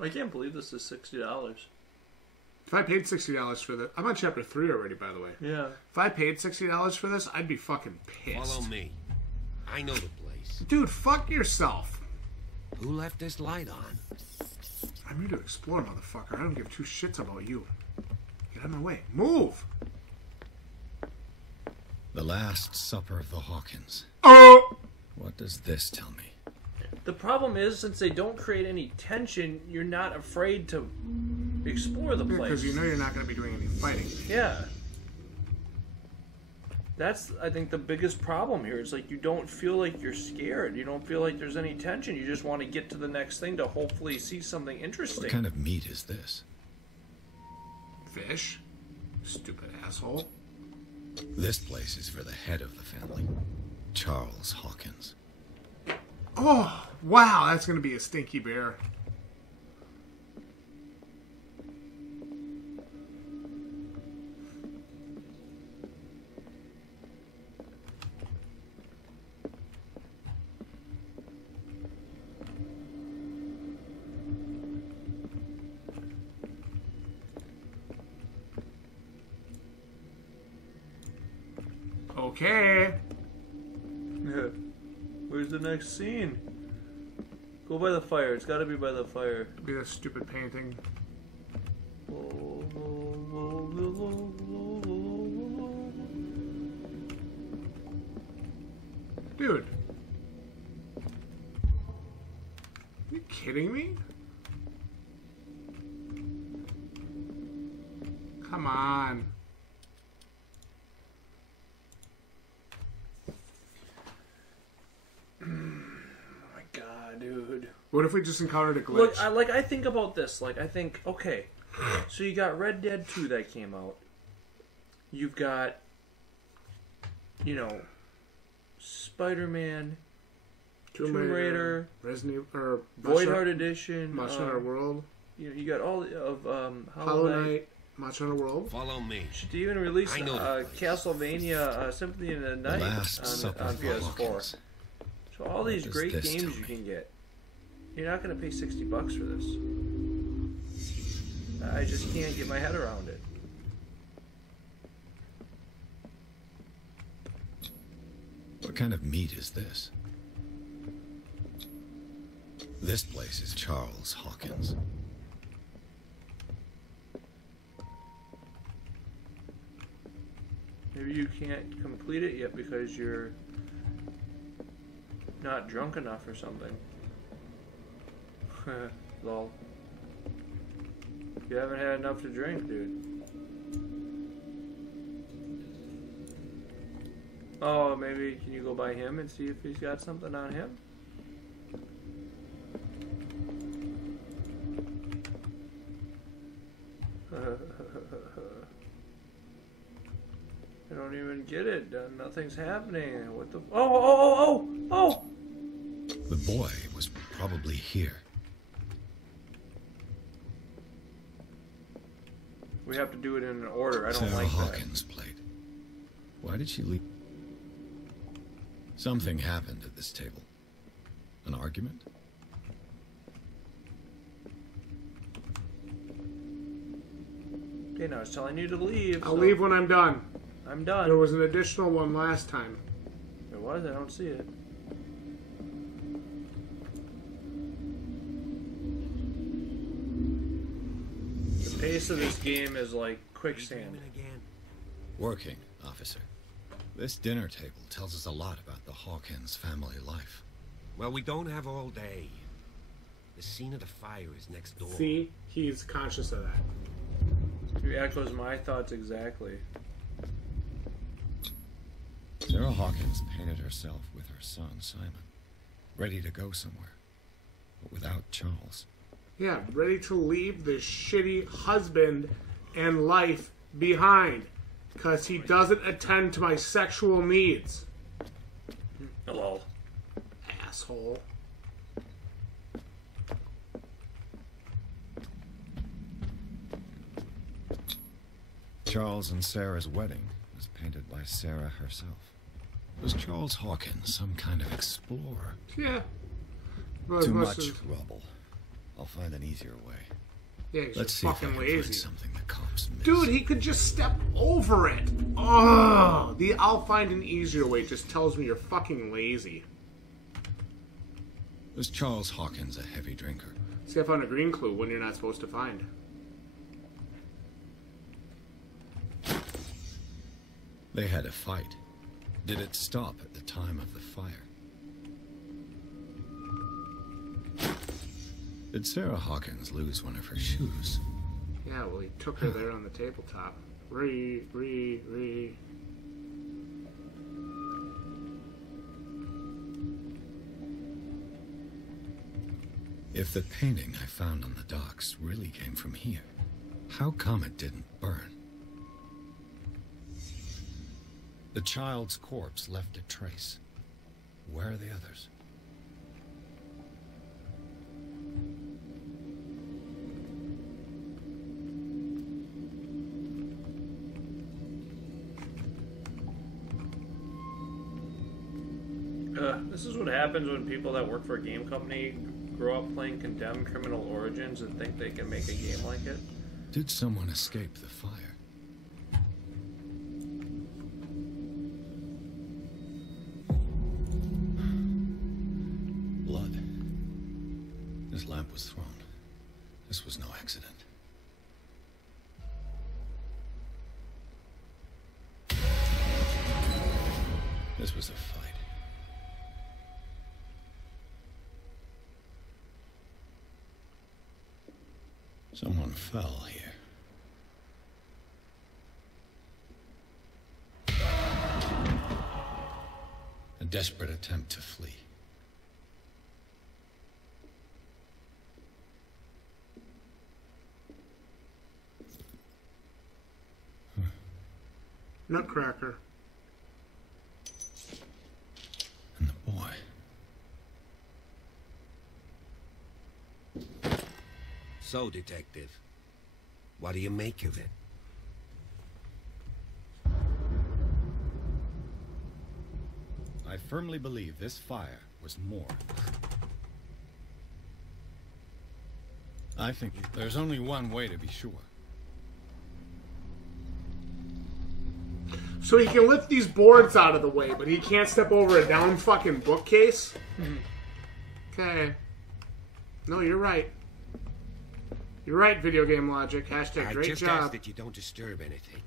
I can't believe this is $60. If I paid $60 for this, I'm on chapter 3 already, by the way. Yeah. If I paid $60 for this, I'd be fucking pissed. Follow me. I know the place. Dude, fuck yourself. Who left this light on? I'm here to explore, motherfucker. I don't give two shits about you. Get out of my way. Move! The Last Supper of the Hawkins. Oh! What does this tell me? The problem is, since they don't create any tension, you're not afraid to explore the place. Because you know you're not going to be doing any fighting. Yeah. That's, I think, the biggest problem here. It's like you don't feel like you're scared. You don't feel like there's any tension. You just want to get to the next thing to hopefully see something interesting. What kind of meat is this? Fish? Stupid asshole. This place is for the head of the family, Charles Hawkins. Oh, wow, that's going to be a stinky bear. Okay. Yeah. Where's the next scene? Go by the fire. It's got to be by the fire. Be that stupid painting. Dude. Are you kidding me? Come on. Oh my god, dude. What if we just encountered a glitch? Look, I think about this. Like, I think, okay, so you got Red Dead 2 that came out. You've got, you know, Spider-Man, Tomb Raider, Resident Evil, Voidheart Edition, Monster Hunter World. You got all of Hollow Knight, Monster Hunter World. Follow me. Should even release Castlevania Symphony of the Night on PS4. So all these great games you can get. You're not going to pay $60 for this. I just can't get my head around it. What kind of meat is this? This place is Charles Hawkins. Maybe you can't complete it yet because you're not drunk enough or something. Lol. You haven't had enough to drink, dude. Oh, maybe can you go by him and see if he's got something on him? I don't even get it. Nothing's happening. What the? Oh! The boy was probably here. We have to do it in an order. I don't Sarah like Hawkins played. Why did she leave? Something happened at this table. An argument? Okay, now it's telling you to leave. I'll leave when I'm done. I'm done. There was an additional one last time. There was? I don't see it. The pace of this game is like quicksand. Working, officer. This dinner table tells us a lot about the Hawkins family life. Well, we don't have all day. The scene of the fire is next door. See? He's conscious of that. He echoes my thoughts exactly. Sarah Hawkins painted herself with her son, Simon. Ready to go somewhere. But without Charles. Yeah, ready to leave this shitty husband and life behind. Because he doesn't attend to my sexual needs. Hello. Asshole. Charles and Sarah's wedding was painted by Sarah herself. Was Charles Hawkins some kind of explorer? Yeah. Too much trouble. I'll find an easier way. Yeah, he's Let's just see if I fucking can lazy. find something the cops miss. Dude, he could just step over it. Oh, the I'll find an easier way just tells me you're fucking lazy. Was Charles Hawkins a heavy drinker? See, I found a green clue when you're not supposed to find. They had a fight. Did it stop at the time of the fire? Did Sarah Hawkins lose one of her shoes? Yeah, well, he took her there on the tabletop. Re. If the painting I found on the docks really came from here, how come it didn't burn? The child's corpse left a trace. Where are the others? This is what happens when people that work for a game company grow up playing Condemned Criminal Origins and think they can make a game like it. Did someone escape the fire? was thrown. This was no accident. This was a fight. Someone fell here. A desperate attempt to flee. Nutcracker. And the boy. So, Detective, what do you make of it? I firmly believe this fire was more. I think there's only one way to be sure. So he can lift these boards out of the way, but he can't step over a down fucking bookcase? Okay. No, you're right. You're right, video game logic. Hashtag I great just job. ask that you don't disturb anything.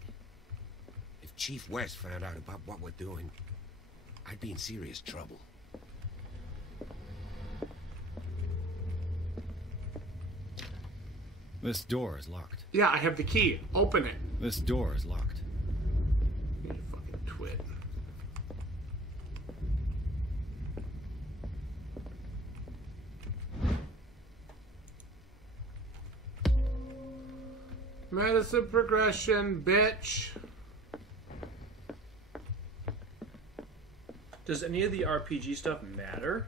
If Chief West found out about what we're doing, I'd be in serious trouble. This door is locked. Yeah, I have the key. Open it. This door is locked. You fucking twit. Medicine progression, bitch. Does any of the RPG stuff matter?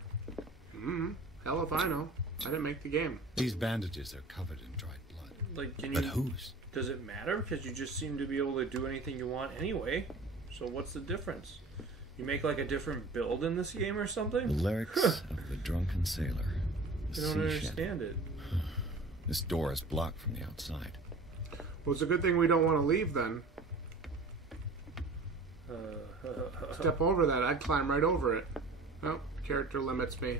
Hell if I know. I didn't make the game. These bandages are covered in dried blood. Like, can But you? whose? Does it matter? Because you just seem to be able to do anything you want anyway. So what's the difference? You make like a different build in this game or something? The lyrics of the drunken sailor. I don't understand it. This door is blocked from the outside. Well, it's a good thing we don't want to leave then. Step over that, I'd climb right over it. Oh, character limits me.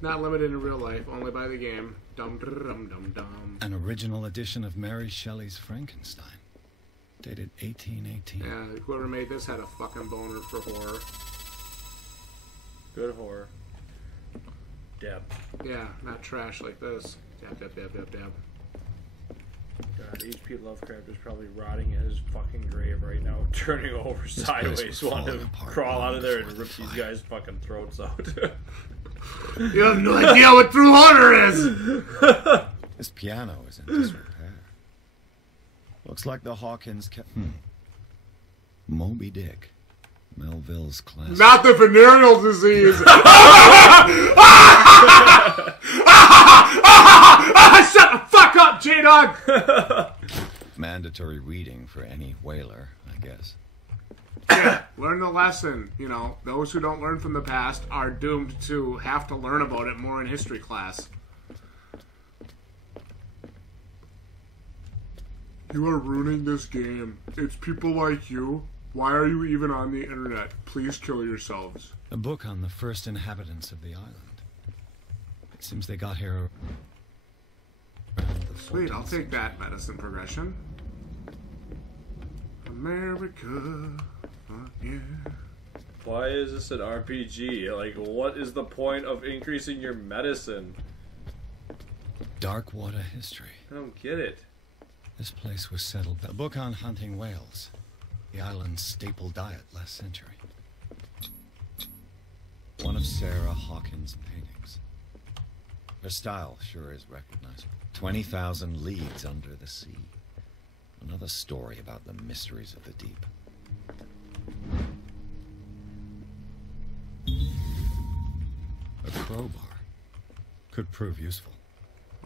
Not limited in real life, only by the game. Dum dum dum dum. An original edition of Mary Shelley's Frankenstein. Dated 1818. Yeah, whoever made this had a fucking boner for horror. Good horror. Deb. Yeah, not trash like this. Dab, dab, dab, dab, dab. God, H.P. Lovecraft is probably rotting in his fucking grave right now, turning over sideways, wanting to crawl out of there and rip these guys' fucking throats out. You have no idea what true horror is! This piano is in disrepair. Looks like the Hawkins kept... Moby Dick. Melville's classic. Not the venereal disease! Shut the fuck up, Jdog! Mandatory reading for any whaler, I guess. Yeah, learn the lesson. You know, those who don't learn from the past are doomed to have to learn about it more in history class. You are ruining this game. It's people like you. Why are you even on the internet? Please kill yourselves. A book on the first inhabitants of the island. It seems they got here... Sweet, I'll take that medicine progression. America, yeah. Why is this an RPG? Like, what is the point of increasing your medicine? Dark water history. I don't get it. This place was settled. A book on hunting whales. The island's staple diet last century. One of Sarah Hawkins' paintings. Her style sure is recognizable. 20,000 leagues under the sea. Another story about the mysteries of the deep. A crowbar. Could prove useful.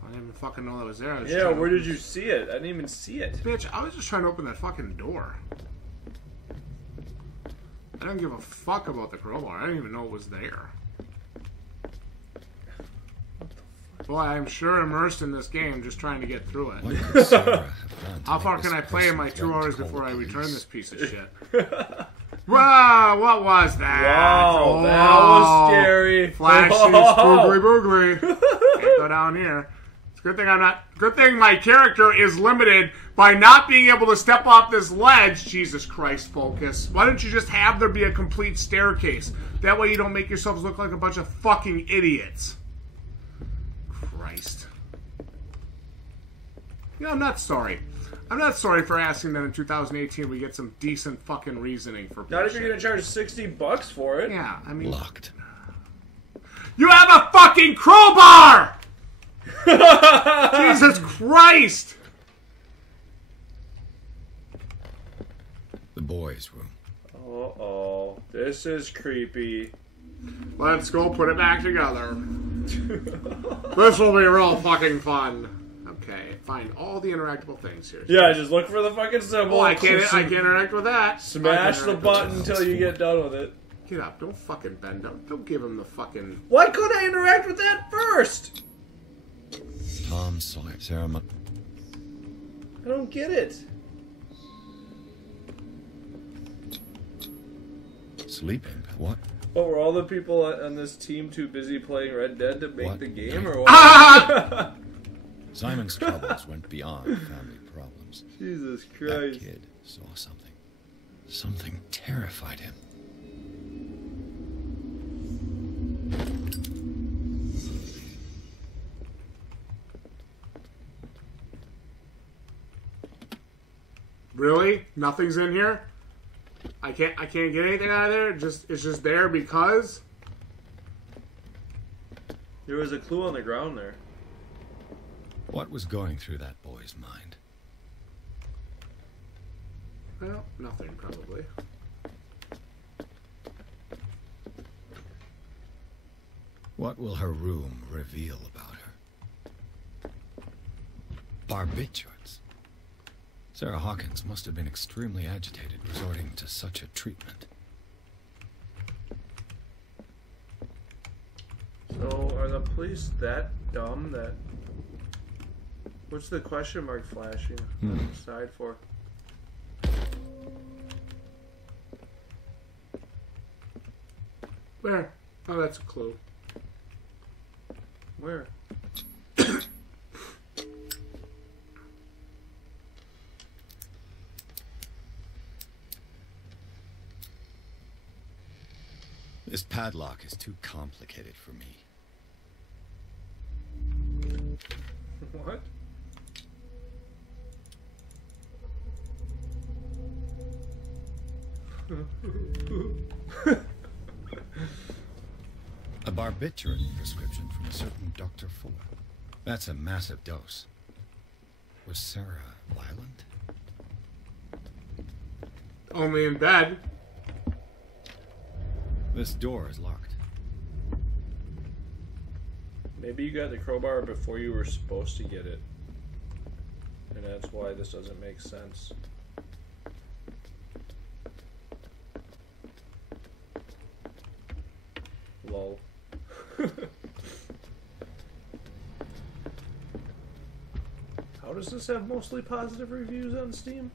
I didn't even fucking know that was there. Yeah, where did you see it? I didn't even see it. Bitch, I was just trying to open that fucking door. I didn't give a fuck about the crowbar. I didn't even know it was there. Boy, I'm sure immersed in this game, just trying to get through it. How far can I play in my 2 hours before I return this piece of shit? Wow, what was that? Wow, that was scary. Flashy, spoogly boogly. Can't go down here. Good thing I'm not. Good thing my character is limited by not being able to step off this ledge. Jesus Christ, focus. Why don't you just have there be a complete staircase? That way you don't make yourselves look like a bunch of fucking idiots. Christ. You know, I'm not sorry. I'm not sorry for asking that in 2018 we get some decent fucking reasoning for bullshit. Not if you're gonna charge $60 for it. Yeah, I mean... Locked. You have a fucking crowbar! Jesus Christ! The boys' room. Uh-oh. This is creepy. Let's go put it back together. This will be real fucking fun. Okay, find all the interactable things here. Yeah, just look for the fucking symbol. Oh, I can't interact with that. Smash the button until you get done with it. Get up. Don't fucking bend. Don't give him the fucking... Why couldn't I interact with that first? Tom Sawyer. Sarah. I don't get it. Sleeping? What? Oh, were all the people on this team too busy playing Red Dead to make the game, or what? Ah! Simon's troubles went beyond family problems. Jesus Christ. That kid saw something. Something terrified him. Really? Nothing's in here? I can't get anything out of there? It's just there because... There was a clue on the ground there. What was going through that boy's mind? Well, nothing, probably. What will her room reveal about her? Barbiturates. Sarah Hawkins must have been extremely agitated resorting to such a treatment. So, are the police that dumb that... What's the question mark flashing on the side for? Where? Oh, that's a clue. Where? This padlock is too complicated for me. What? A barbiturate prescription from a certain Dr. Fuller. That's a massive dose. Was Sarah violent? Only in bed. This door is locked. Maybe you got the crowbar before you were supposed to get it. And that's why this doesn't make sense. Lol. How does this have mostly positive reviews on Steam?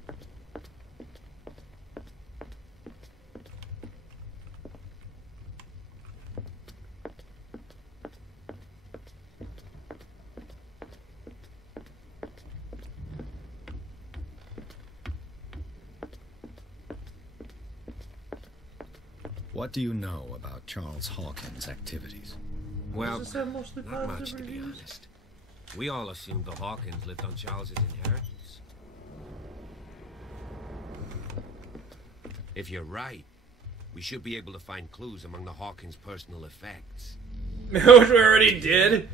What do you know about Charles Hawkins' activities? Well, Does this have mostly not positive much, to be reviews? honest. We all assumed the Hawkins lived on Charles's inheritance. If you're right, we should be able to find clues among the Hawkins' personal effects. Which we already did.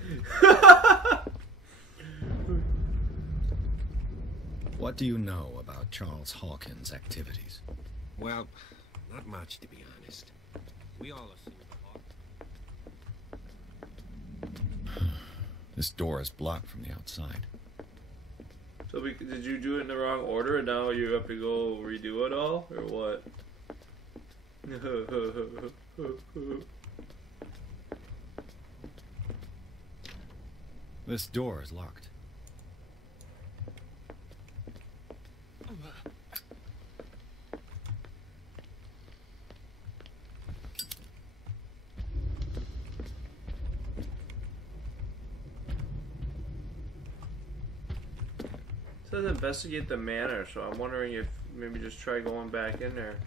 What do you know about Charles Hawkins' activities? Well, not much, to be honest. We all assumed the Hawkins... This door is blocked from the outside. So did you do it in the wrong order and now you have to go redo it all? Or what? This door is locked. says investigate the manor, so I'm wondering if maybe just try going back in there.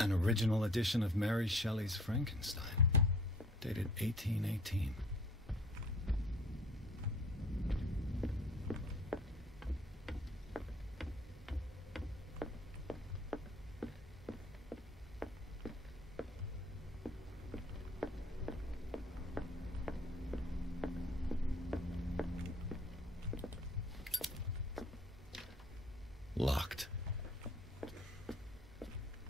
An original edition of Mary Shelley's Frankenstein, dated 1818. Locked.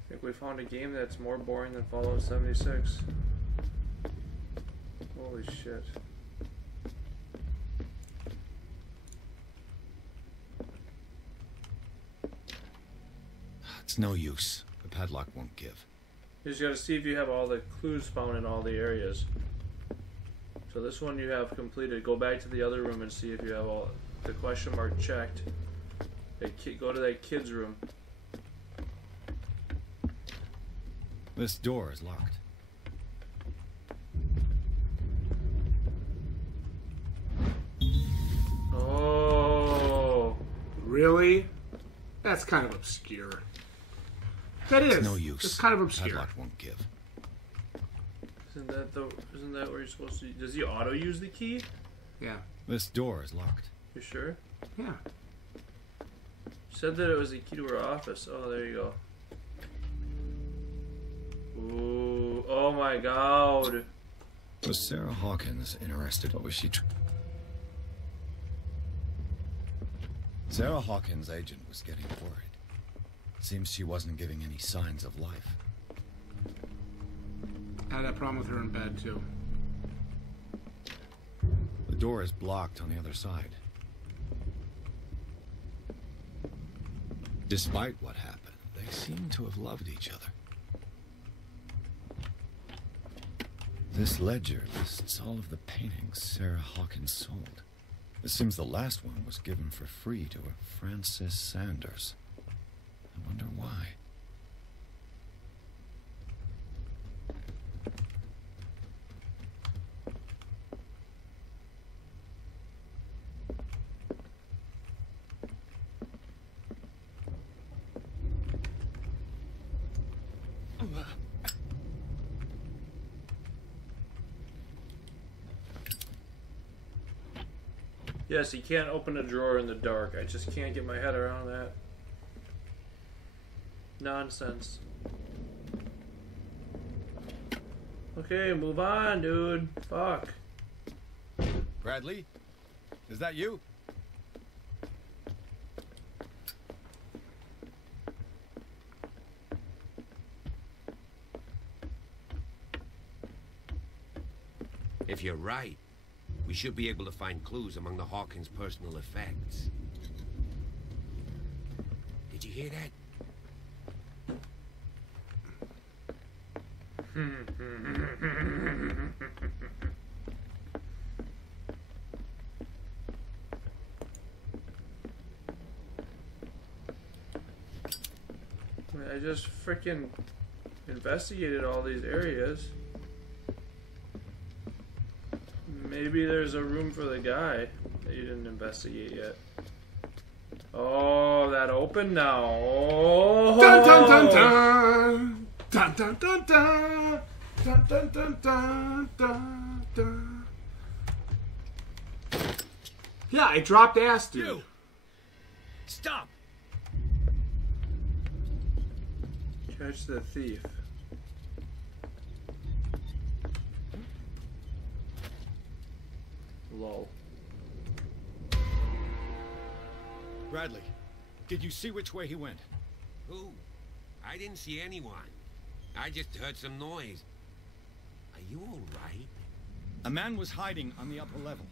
I think we found a game that's more boring than Fallout 76. Holy shit. It's no use. The padlock won't give. You just gotta see if you have all the clues found in all the areas. So this one you have completed. Go back to the other room and see if you have all the question mark checked. Go to that kid's room. This door is locked. Oh. Really? That's kind of obscure. That is. It's no use. It's kind of obscure. Padlock won't give. Isn't that where you're supposed to... Does he auto use the key? Yeah. This door is locked. You sure? Yeah. Said that it was the key to her office. Oh, there you go. Ooh, oh my god. Was Sarah Hawkins interested, or was she... Sarah Hawkins' agent was getting worried. Seems she wasn't giving any signs of life. I had that problem with her in bed, too. The door is blocked on the other side. Despite what happened, they seem to have loved each other. This ledger lists all of the paintings Sarah Hawkins sold. It seems the last one was given for free to a Francis Sanders. I wonder why. Yes, you can't open a drawer in the dark. I just can't get my head around that. Nonsense. Okay, move on, dude. Fuck. Bradley? Is that you? If you're right, we should be able to find clues among the Hawkins' personal effects. Did you hear that? I just freaking investigated all these areas. Maybe there's a room for the guy that you didn't investigate yet. Oh, that opened now. Oh. Dun dun dun dun! Dun dun dun dun! Dun dun dun dun dun dun! Yeah, I dropped ass, dude. You! Stop! Catch the thief. Lol. Bradley, did you see which way he went? Who? I didn't see anyone. I just heard some noise. Are you all right? A man was hiding on the upper level.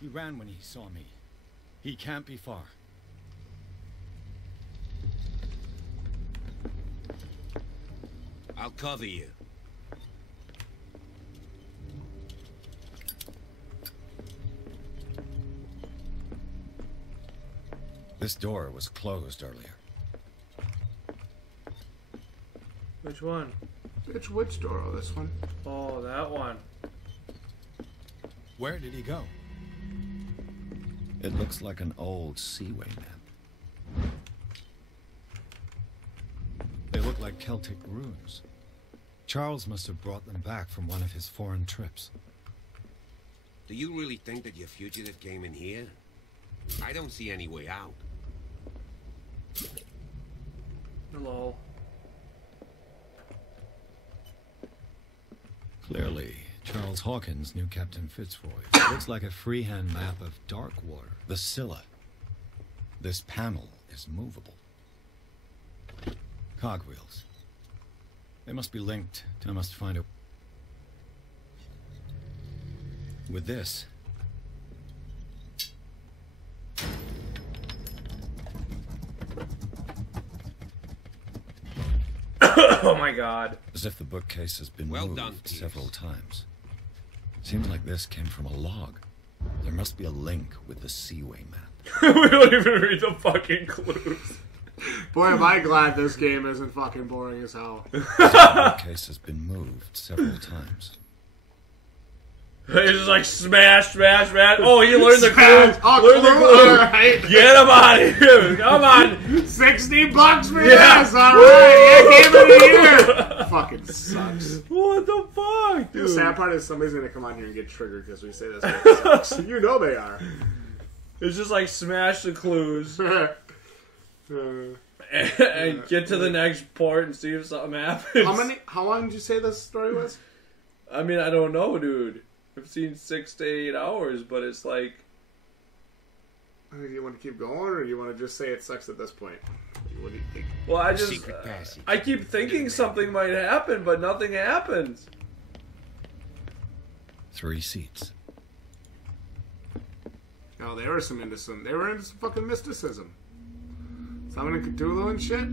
He ran when he saw me. He can't be far. I'll cover you. This door was closed earlier. Which one? Which door? Oh, this one. Oh, that one. Where did he go? It looks like an old Seaway map. They look like Celtic runes. Charles must have brought them back from one of his foreign trips. Do you really think that your fugitive came in here? I don't see any way out. Hello. Clearly, Charles Hawkins knew Captain Fitzroy. It looks like a freehand map of Darkwater, the Scylla. This panel is movable. Cogwheels. They must be linked. I must find a... With this... Oh my god. As if the bookcase has been Well moved done, several times. Seems like this came from a log. There must be a link with the Seaway map. We don't even read the fucking clues. Boy, am I glad this game isn't fucking boring as hell. The bookcase has been moved several times. He's just like smash, smash, smash. Oh, he learned the Smash. clue. Oh, Learn the clue. clue. All right. Get him out of here. Come on. $60 for Yeah. this. All right. Yeah, game of the year. Fucking sucks. What the fuck, dude? The sad part is somebody's gonna come on here and get triggered because we say this game sucks. You know they are. It's just like smash the clues and get to the next port and see if something happens. How long did you say this story was? I mean, I don't know, dude. I've seen 6 to 8 hours, but it's like... Do you want to keep going, or do you want to just say it sucks at this point? What do you think? Well, I just... Secret passage. I keep thinking something might happen, but nothing happens. 3 seats. Oh, they were into some fucking mysticism. Summoning Cthulhu and shit.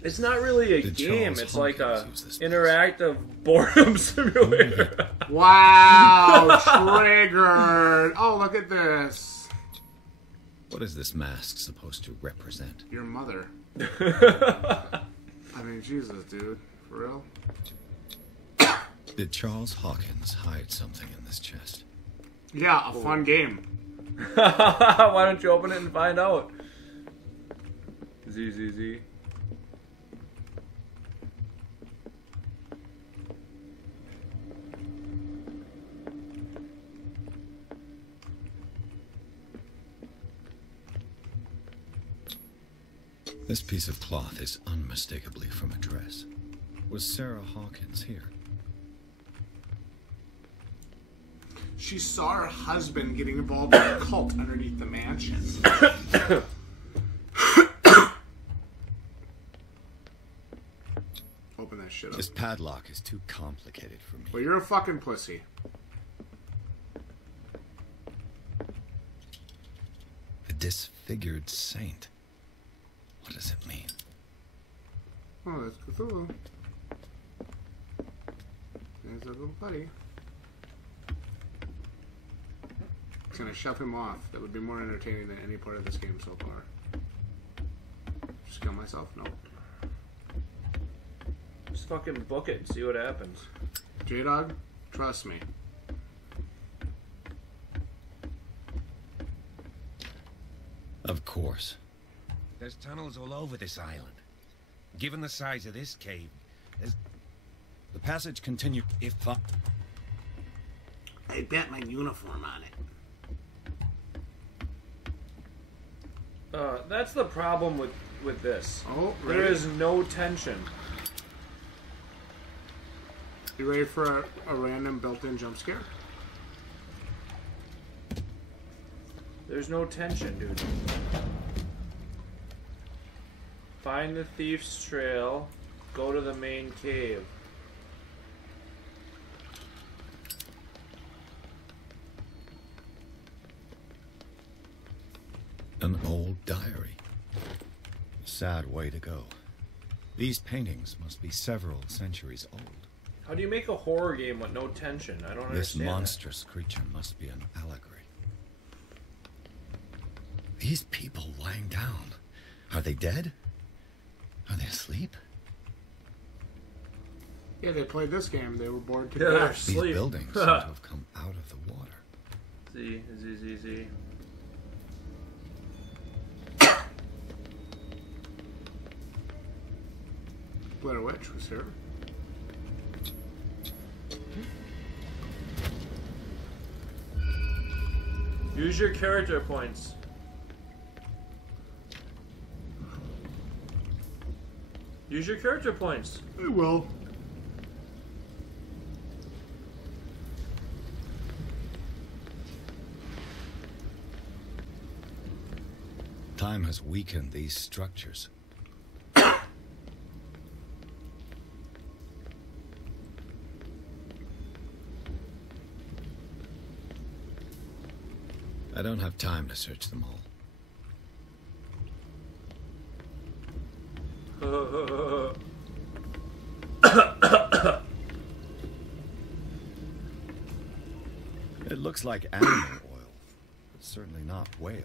It's not really a Did game. Charles It's like a Hawkins use this interactive boredom simulator. Wow, triggered. Oh, look at this. What is this mask supposed to represent? Your mother. I mean, Jesus, dude. For real? Did Charles Hawkins hide something in this chest? Yeah, a fun game. Why don't you open it and find out? Z. This piece of cloth is unmistakably from a dress. Was Sarah Hawkins here? She saw her husband getting involved in a cult underneath the mansion. Open that shit up. This padlock is too complicated for me. Well, you're a fucking pussy. A disfigured saint. What does it mean? Oh, that's Cthulhu. There's a little buddy. It's gonna shove him off. That would be more entertaining than any part of this game so far. Just kill myself? No. Just fucking book it and see what happens. Jdog, trust me. Of course. There's tunnels all over this island. Given the size of this cave, there's... The passage continues. I bet my uniform on it. That's the problem with this. Oh, there is no tension. You ready for a random built-in jump scare? There's no tension, dude. Find the thief's trail. go to the main cave. An old diary. Sad way to go. These paintings must be several centuries old. How do you make a horror game with no tension? I don't understand. This monstrous creature must be an allegory. These people lying down. Are they dead? Are they asleep? Yeah, they played this game. They were bored to they're death. asleep. These buildings seem to have come out of the water. Z. Blair Witch was here. Use your character points. Use your character points. I will. Time has weakened these structures. I don't have time to search them all. It looks like animal oil, but certainly not whale.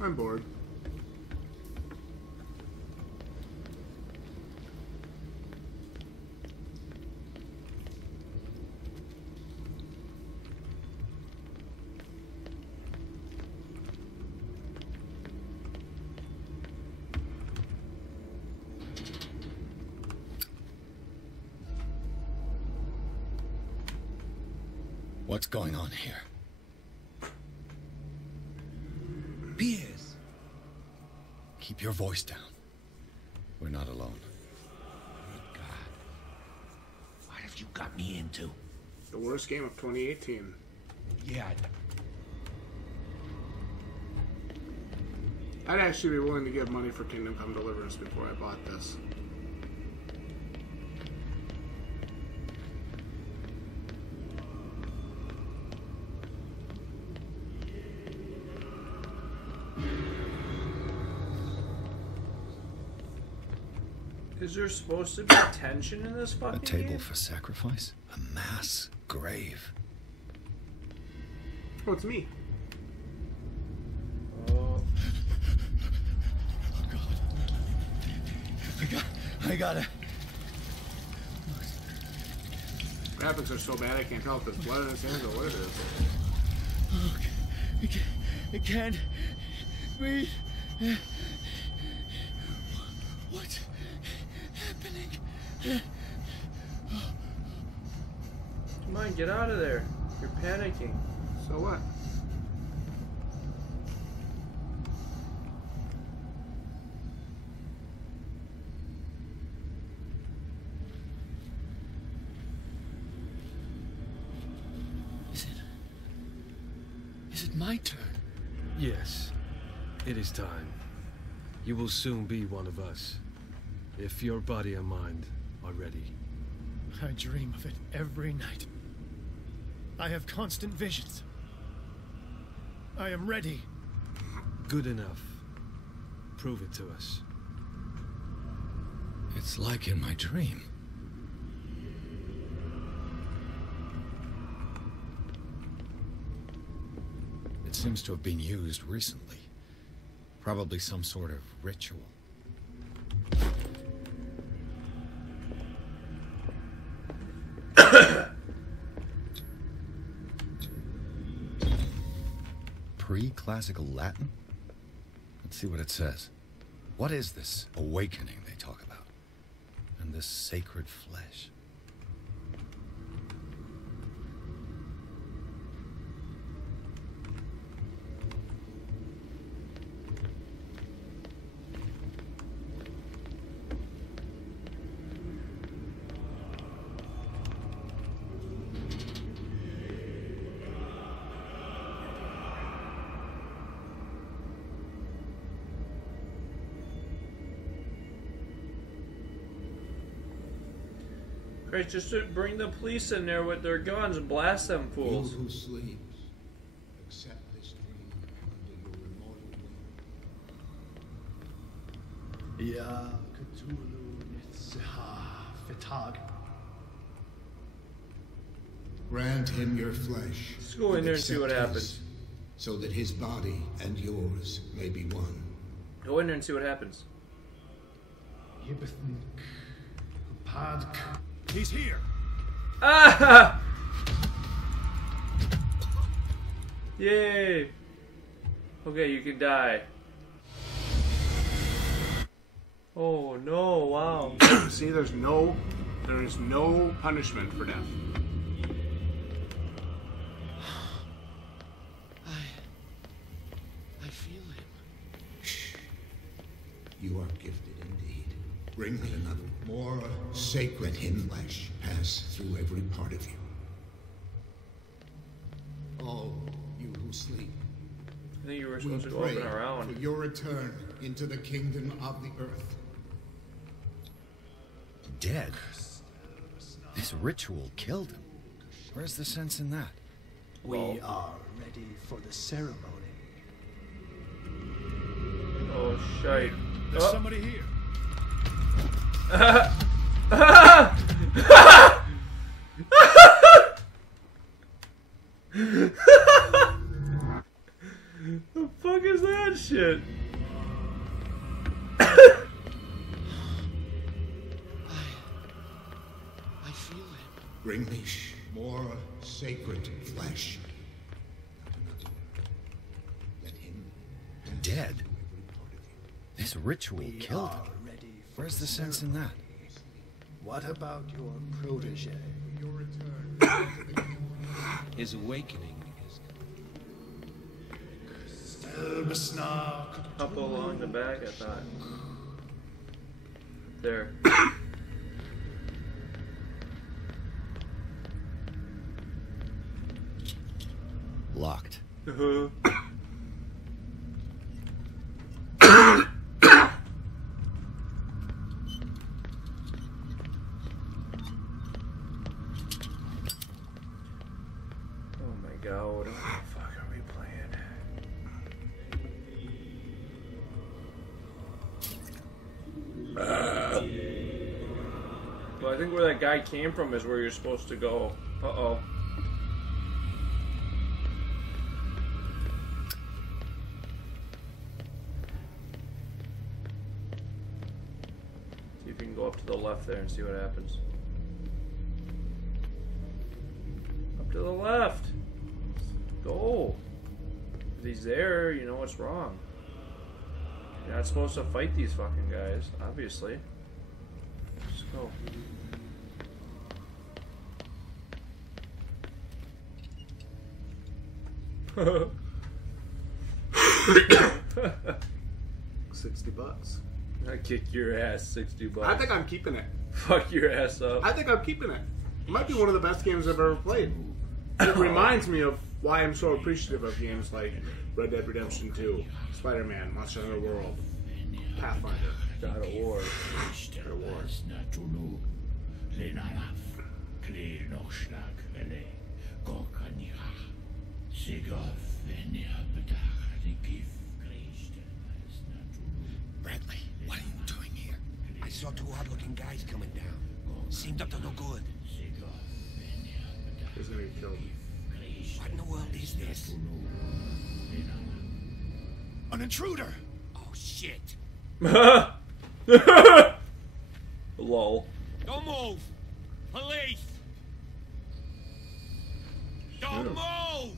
I'm bored. What's going on here? Piers! Keep your voice down. We're not alone. Good God. What have you got me into? The worst game of 2018. Yeah. I'd actually be willing to give money for Kingdom Come Deliverance before I bought this. Is there supposed to be tension in this fucking A table game? for sacrifice? A mass grave? Oh, it's me. Oh. I got it. Graphics are so bad I can't tell if there's blood in his hands or what it is. I can't breathe. What's happening? Come on, get out of there. You're panicking. So what? Is it my turn? Yes, it is time. You will soon be one of us, if your body and mind are ready. I dream of it every night. I have constant visions. I am ready. Good enough. Prove it to us. It's like in my dream. It seems to have been used recently. Probably some sort of ritual. Pre-classical Latin? Let's see what it says. What is this awakening they talk about? And this sacred flesh? Christ, just to bring the police in there with their guns and blast them fools. You who sleeps, accept this dream under your immortal will. Ya Cthulhu Nitziha Fitag. Grant him your flesh. Let's go in there and see what happens. So that his body and yours may be one. Go in there and see what happens. He's here. Ah! Yay! Okay, you can die. Oh no! Wow. See, there is no punishment for death. I feel him. You are gifted indeed. Bring me another, more sacred him flesh pass through every part of you. All you who sleep. I think you were supposed to go up and around. For your return into the kingdom of the earth. Dead? This ritual killed him. Where's the sense in that? We are ready for the ceremony. Oh, shite. There's somebody here. The fuck is that shit? I feel him. Bring me more sacred flesh. Let him Dead? This ritual killed him. Where's the sense in that? What about your protege? His awakening is Up along the back, I thought. There. Locked. God, what the fuck are we playing? Well, I think where that guy came from is where you're supposed to go. Uh-oh. See if you can go up to the left there and see what happens. Up to the left! Go! If he's there, you know what's wrong. You're not supposed to fight these fucking guys, obviously. Just go. $60. I kick your ass, $60. I think I'm keeping it. Fuck your ass up. I think I'm keeping it. It might be one of the best games I've ever played. It reminds me of why I'm so appreciative of games like Red Dead Redemption 2, Spider-Man, Monster Hunter World, Pathfinder, God of War. God of War. Bradley, what are you doing here? I saw two odd-looking guys coming down. Seemed up to no good. He's gonna get killed. What in the world is this? An intruder! Oh, shit. Lol. Don't move! Police! Don't move!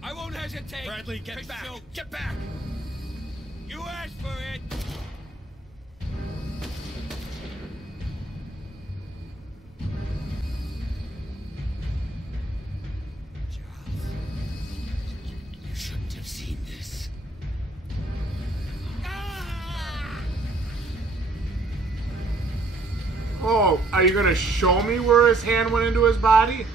I won't hesitate. Bradley, get back! Shoot. Get back! You asked for it! You shouldn't have seen this. Oh, are you gonna show me where his hand went into his body?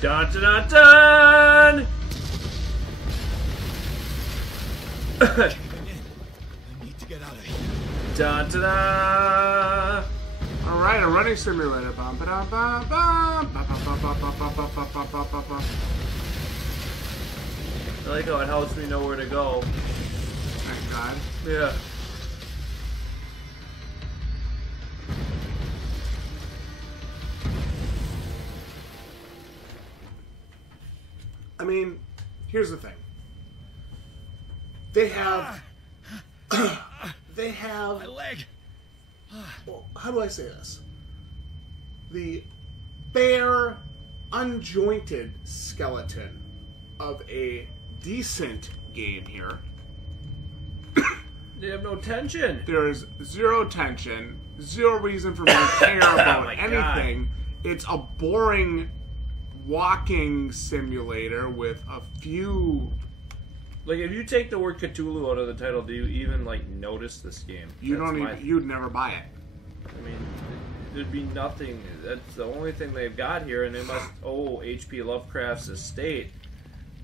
Dun dun dun dun! I need to get out of here. Da da da! Alright, a running simulator. I like how it helps me know where to go. Thank God. Yeah. I mean, here's the thing. They have... they have... My leg! Well, how do I say this? The bare, unjointed skeleton of a decent game here. They have no tension. There's zero tension, zero reason for me to care about anything. It's a boring walking simulator with a few... Like, if you take the word Cthulhu out of the title, do you even, like, notice this game? You'd never buy it. I mean, there'd be nothing. That's the only thing they've got here, and they must owe H.P. Lovecraft's estate,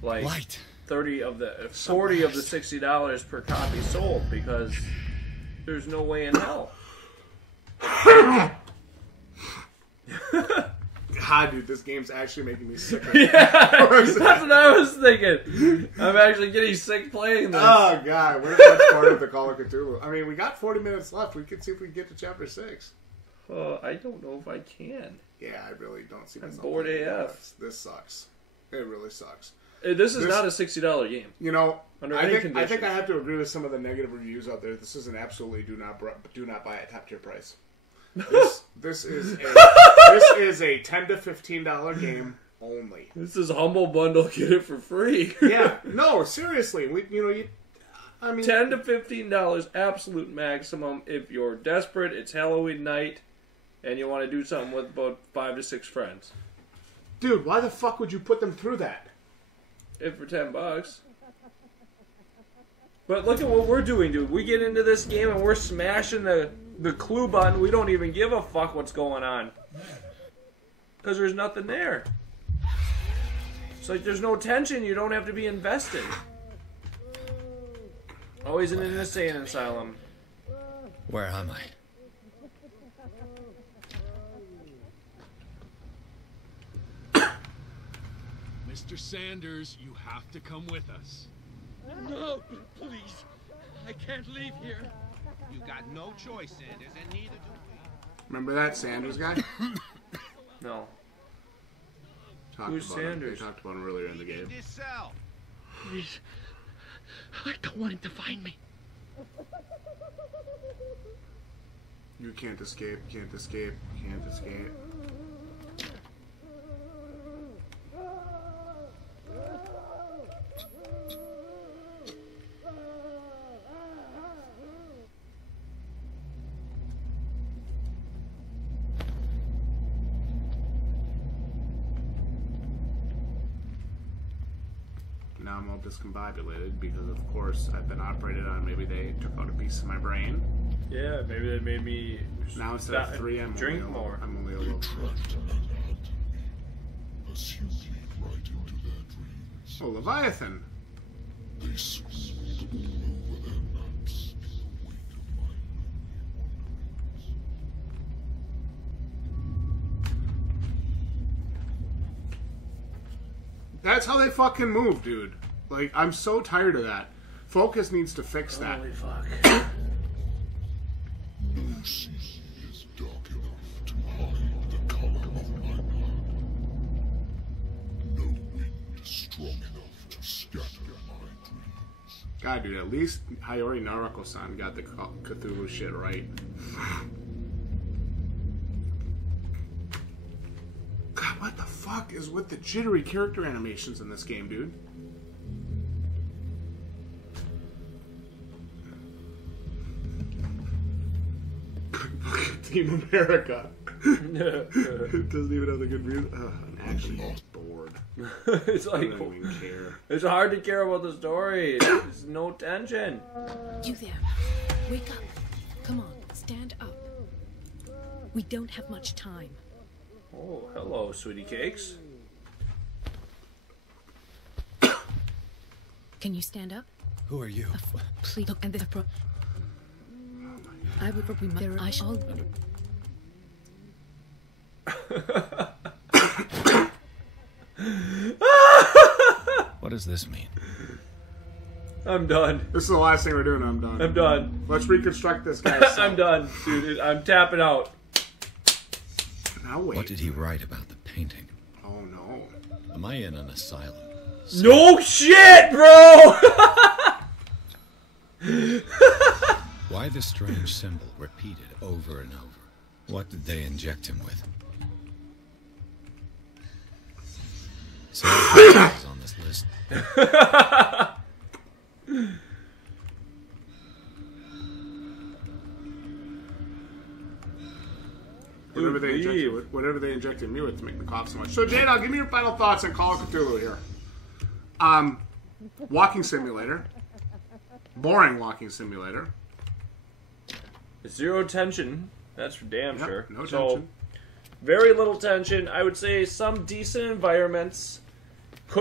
like, Light. 40 of the $60 per copy sold, because there's no way in hell. God, dude, this game's actually making me sick. Yeah, that's what I was thinking. I'm actually getting sick playing this. Oh, God, we're much part of the Call of Cthulhu. I mean, we got 40 minutes left. We could see if we can get to Chapter 6. I don't know if I can. Yeah, I really don't see myself. I'm bored AF. This sucks. It really sucks. This is not a $60 game. You know, under I any think conditions. I have to agree with some of the negative reviews out there. This is an absolutely do not buy at top tier price. This is a $10 to $15 game only. This is Humble Bundle. Get it for free. Yeah, no, seriously. I mean, $10 to $15 absolute maximum. If you're desperate, it's Halloween night, and you want to do something with about 5 to 6 friends. Dude, why the fuck would you put them through that? If for $10. But look at what we're doing, dude. We get into this game and we're smashing the clue button. We don't even give a fuck what's going on. Because there's nothing there. It's like there's no tension. You don't have to be invested. Always in an insane asylum. Where am I? Mr. Sanders, you have to come with us. No, please. I can't leave here. You got no choice, Sanders, and neither do we. Remember that Sanders guy? No. Who's Sanders? They talked about him earlier in the game. This cell. Please. I don't want him to find me. You can't escape, can't escape, can't escape. Now I'm all discombobulated because, of course, I've been operated on. Maybe they took out a piece of my brain. Yeah, maybe they made me now instead of 3, I'm drink only more. I'm only a little. Oh, Leviathan. They swim all over their maps in the wake of my That's how they fucking move, dude. Like, I'm so tired of that. Focus needs to fix that. Holy fuck. No sea is dark enough to hide the color of my blood. No wind strong enough to scatter my dreams. God, dude, at least Hayori Narako-san got the Cthulhu shit right. God, what the fuck is with the jittery character animations in this game, dude? Team America. It doesn't even have the good music. I'm actually bored. It's like, I don't even care. It's hard to care about the story. There's no tension. You there. Wake up. Come on, stand up. We don't have much time. Oh, hello, sweetie cakes. Can you stand up? Who are you? Please look, and this I would probably there. I shall. What does this mean? I'm done. This is the last thing we're doing. I'm done. I'm done. Let's reconstruct this guy. I'm done, dude. I'm tapping out. Now wait. What did he write about the painting? Oh no. Am I in an asylum? No shit, bro! Why this strange symbol repeated over and over? What did they inject him with? So is on this list. Whatever they injected me with to make me cough so much. So Jdog, give me your final thoughts on Call of Cthulhu here. Walking simulator. Boring walking simulator. Zero tension. That's for damn sure. No tension. Very little tension. I would say some decent environments.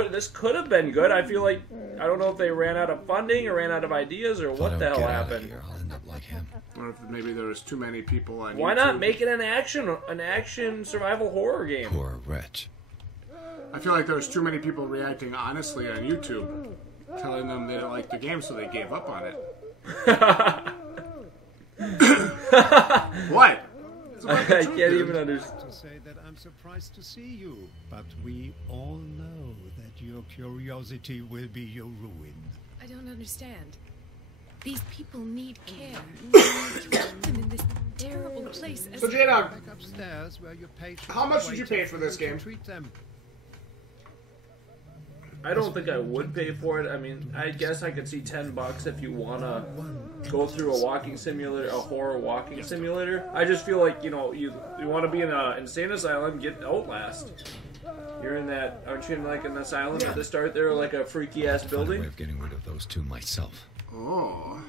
This could have been good. I feel like, I don't know if they ran out of funding or ran out of ideas or what the hell happened. I'll end up like him. Or if maybe there was too many people on Why YouTube. not make it an action survival horror game? Poor wretch. I feel like there was too many people reacting honestly on YouTube, telling them they didn't like the game, so they gave up on it. What? I can't even understand. To say that I'm surprised to see you, but we all know that your curiosity will be your ruin. I don't understand. These people need care. You put them in this terrible place. So Jdog, Upstairs where your patients how much did you pay for this game? Treat them. I don't think I would pay for it. I mean, I guess I could see $10 if you wanna go through a walking simulator, a horror walking simulator. I just feel like, you know, you want to be in an insane asylum, get Outlast. You're in that, aren't you in like an asylum at the start there, like a freaky ass building? Way of getting rid of those two myself. Oh.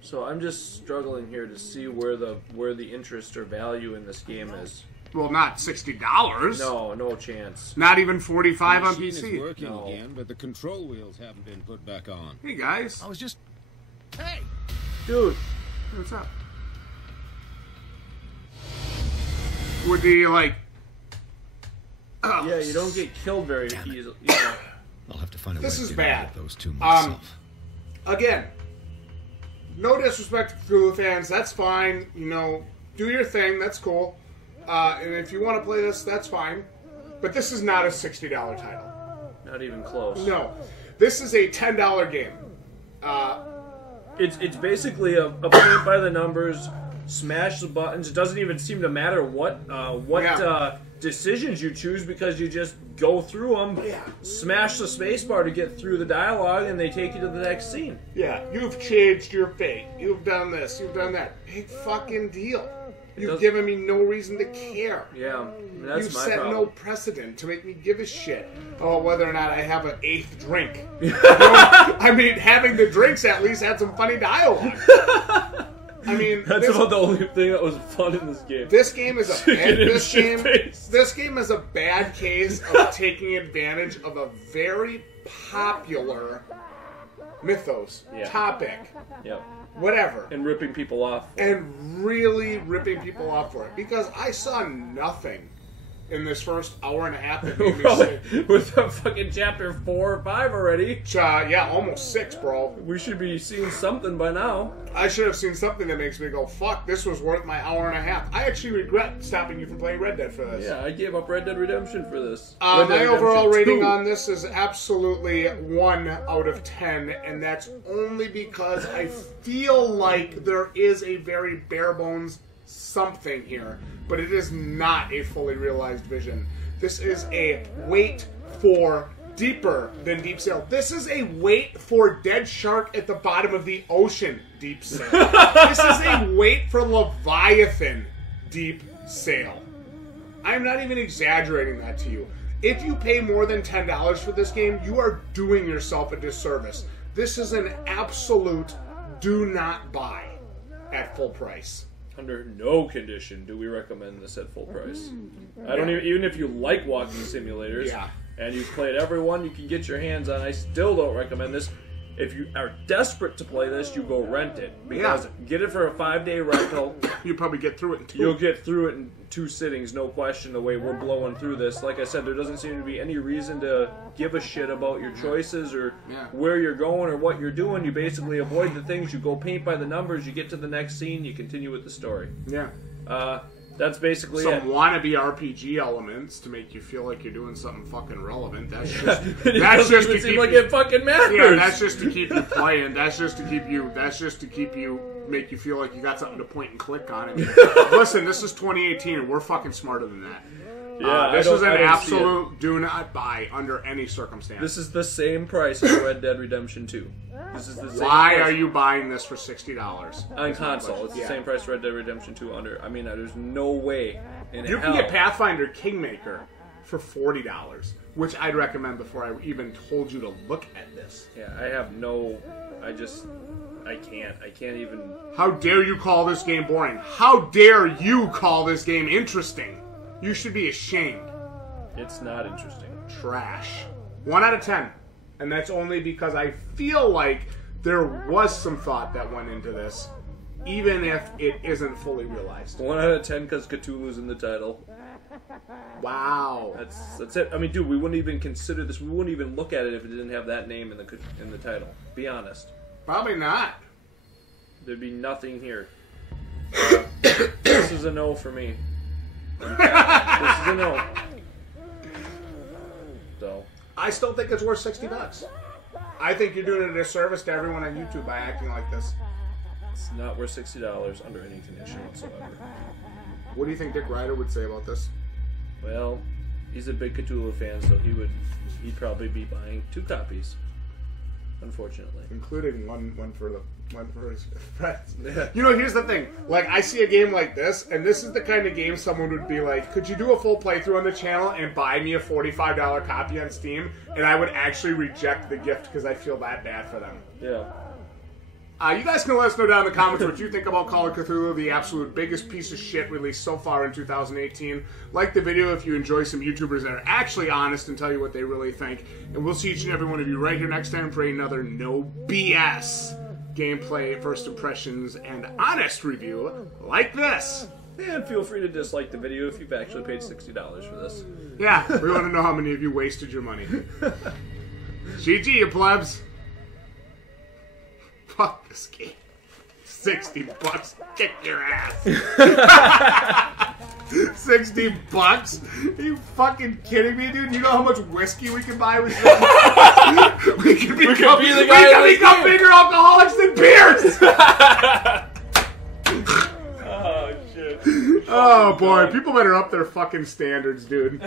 So I'm just struggling here to see where the interest or value in this game is. Well, not $60. No, no chance. Not even $45 on The machine PC. is working again, but the control wheels haven't been put back on. Hey guys. I was just... Hey! Dude. What's up? Would the, like... Oh. Yeah, you don't get killed very easily. You know. I'll have to find a way This to is get bad. rid of those two myself. Again, no disrespect to Cthulhu fans, that's fine. You know, do your thing, that's cool. And if you want to play this, that's fine. But this is not a $60 title. Not even close. No. This is a $10 game. It's basically a paint by the numbers, smash the buttons. It doesn't even seem to matter what decisions you choose because you just go through them, smash the spacebar to get through the dialogue, and they take you to the next scene. Yeah, you've changed your fate. You've done this. You've done that. Big fucking deal. You've given me no reason to care. Yeah, that's You've my set problem. no precedent to make me give a shit. Oh, whether or not I have an 8th drink. You know, I mean, having the drinks at least had some funny dialogue. I mean, that's about the only thing that was fun in this game. This game is a bad, this game is a bad case of taking advantage of a very popular mythos topic. Yep. Whatever. And ripping people off. And really ripping people off for it. Because I saw nothing in this first hour and a half that made me say... With fucking chapter 4 or 5 already. Yeah, almost 6, bro. We should be seeing something by now. I should have seen something that makes me go, fuck, this was worth my hour and a half. I actually regret stopping you from playing Red Dead for this. Yeah, I gave up Red Dead Redemption for this. My overall rating on this is absolutely 1 out of 10, and that's only because I feel like there is a very bare bones something here, but it is not a fully realized vision. This is a wait for deeper than Deep Sail. This is a wait for dead shark at the bottom of the ocean, Deep Sail. This is a wait for Leviathan, Deep Sail. I'm not even exaggerating that to you. If you pay more than $10 for this game, you are doing yourself a disservice. This is an absolute do not buy at full price. Under no condition do we recommend this at full price. I don't even if you like walking simulators and you've played every one you can get your hands on, I still don't recommend this. If you are desperate to play this, you go rent it. Because get it for a 5-day rental. You'll probably get through it in 2. You'll get through it in 2 sittings, no question, the way we're blowing through this. Like I said, there doesn't seem to be any reason to give a shit about your choices or where you're going or what you're doing. You basically avoid the things. You go paint by the numbers. You get to the next scene. You continue with the story. Yeah. That's basically some it. wannabe RPG elements to make you feel like you're doing something fucking relevant. That's just to keep like it fucking matters. Yeah, that's just to keep you playing. That's just to keep you make you feel like you got something to point and click on. And listen, this is 2018 and we're fucking smarter than that. Yeah, this is an absolute do not buy under any circumstance. This is the same price as Red Dead Redemption 2. This is the same Why price. are you buying this for $60? On console, it's the same price as Red Dead Redemption 2 under. I mean, there's no way in You hell. can get Pathfinder Kingmaker for $40, which I'd recommend before I even told you to look at this. Yeah, I have no... I can't even... How dare you call this game boring? How dare you call this game interesting? You should be ashamed. It's not interesting. Trash. 1 out of 10. And that's only because I feel like there was some thought that went into this, even if it isn't fully realized. 1 out of 10 because Cthulhu's in the title. Wow. That's it. I mean, dude, we wouldn't even consider this. We wouldn't even look at it if it didn't have that name in the title. Be honest. Probably not. There'd be nothing here. This is a no for me. This is a no. So I still think it's worth $60. I think you're doing a disservice to everyone on YouTube by acting like this. It's not worth $60 under any condition whatsoever. What do you think Dick Ryder would say about this? Well, he's a big Cthulhu fan, so he'd probably be buying 2 copies. Unfortunately, including one for his friends. Yeah. You know, here's the thing. Like, I see a game like this, and this is the kind of game someone would be like, "Could you do a full playthrough on the channel and buy me a $45 copy on Steam?" And I would actually reject the gift because I feel that bad for them. Yeah. You guys can let us know down in the comments what you think about Call of Cthulhu, the absolute biggest piece of shit released so far in 2018. Like the video if you enjoy some YouTubers that are actually honest and tell you what they really think. And we'll see each and every one of you right here next time for another no BS gameplay, first impressions, and honest review like this. And feel free to dislike the video if you've actually paid $60 for this. Yeah, we want to know how many of you wasted your money. GG, you plebs. Fuck this game. $60. Kick your ass. $60? Are you fucking kidding me, dude? You know how much whiskey we can buy with this? we can become bigger alcoholics than beers! Oh, shit. Oh, boy. People better up their fucking standards, dude.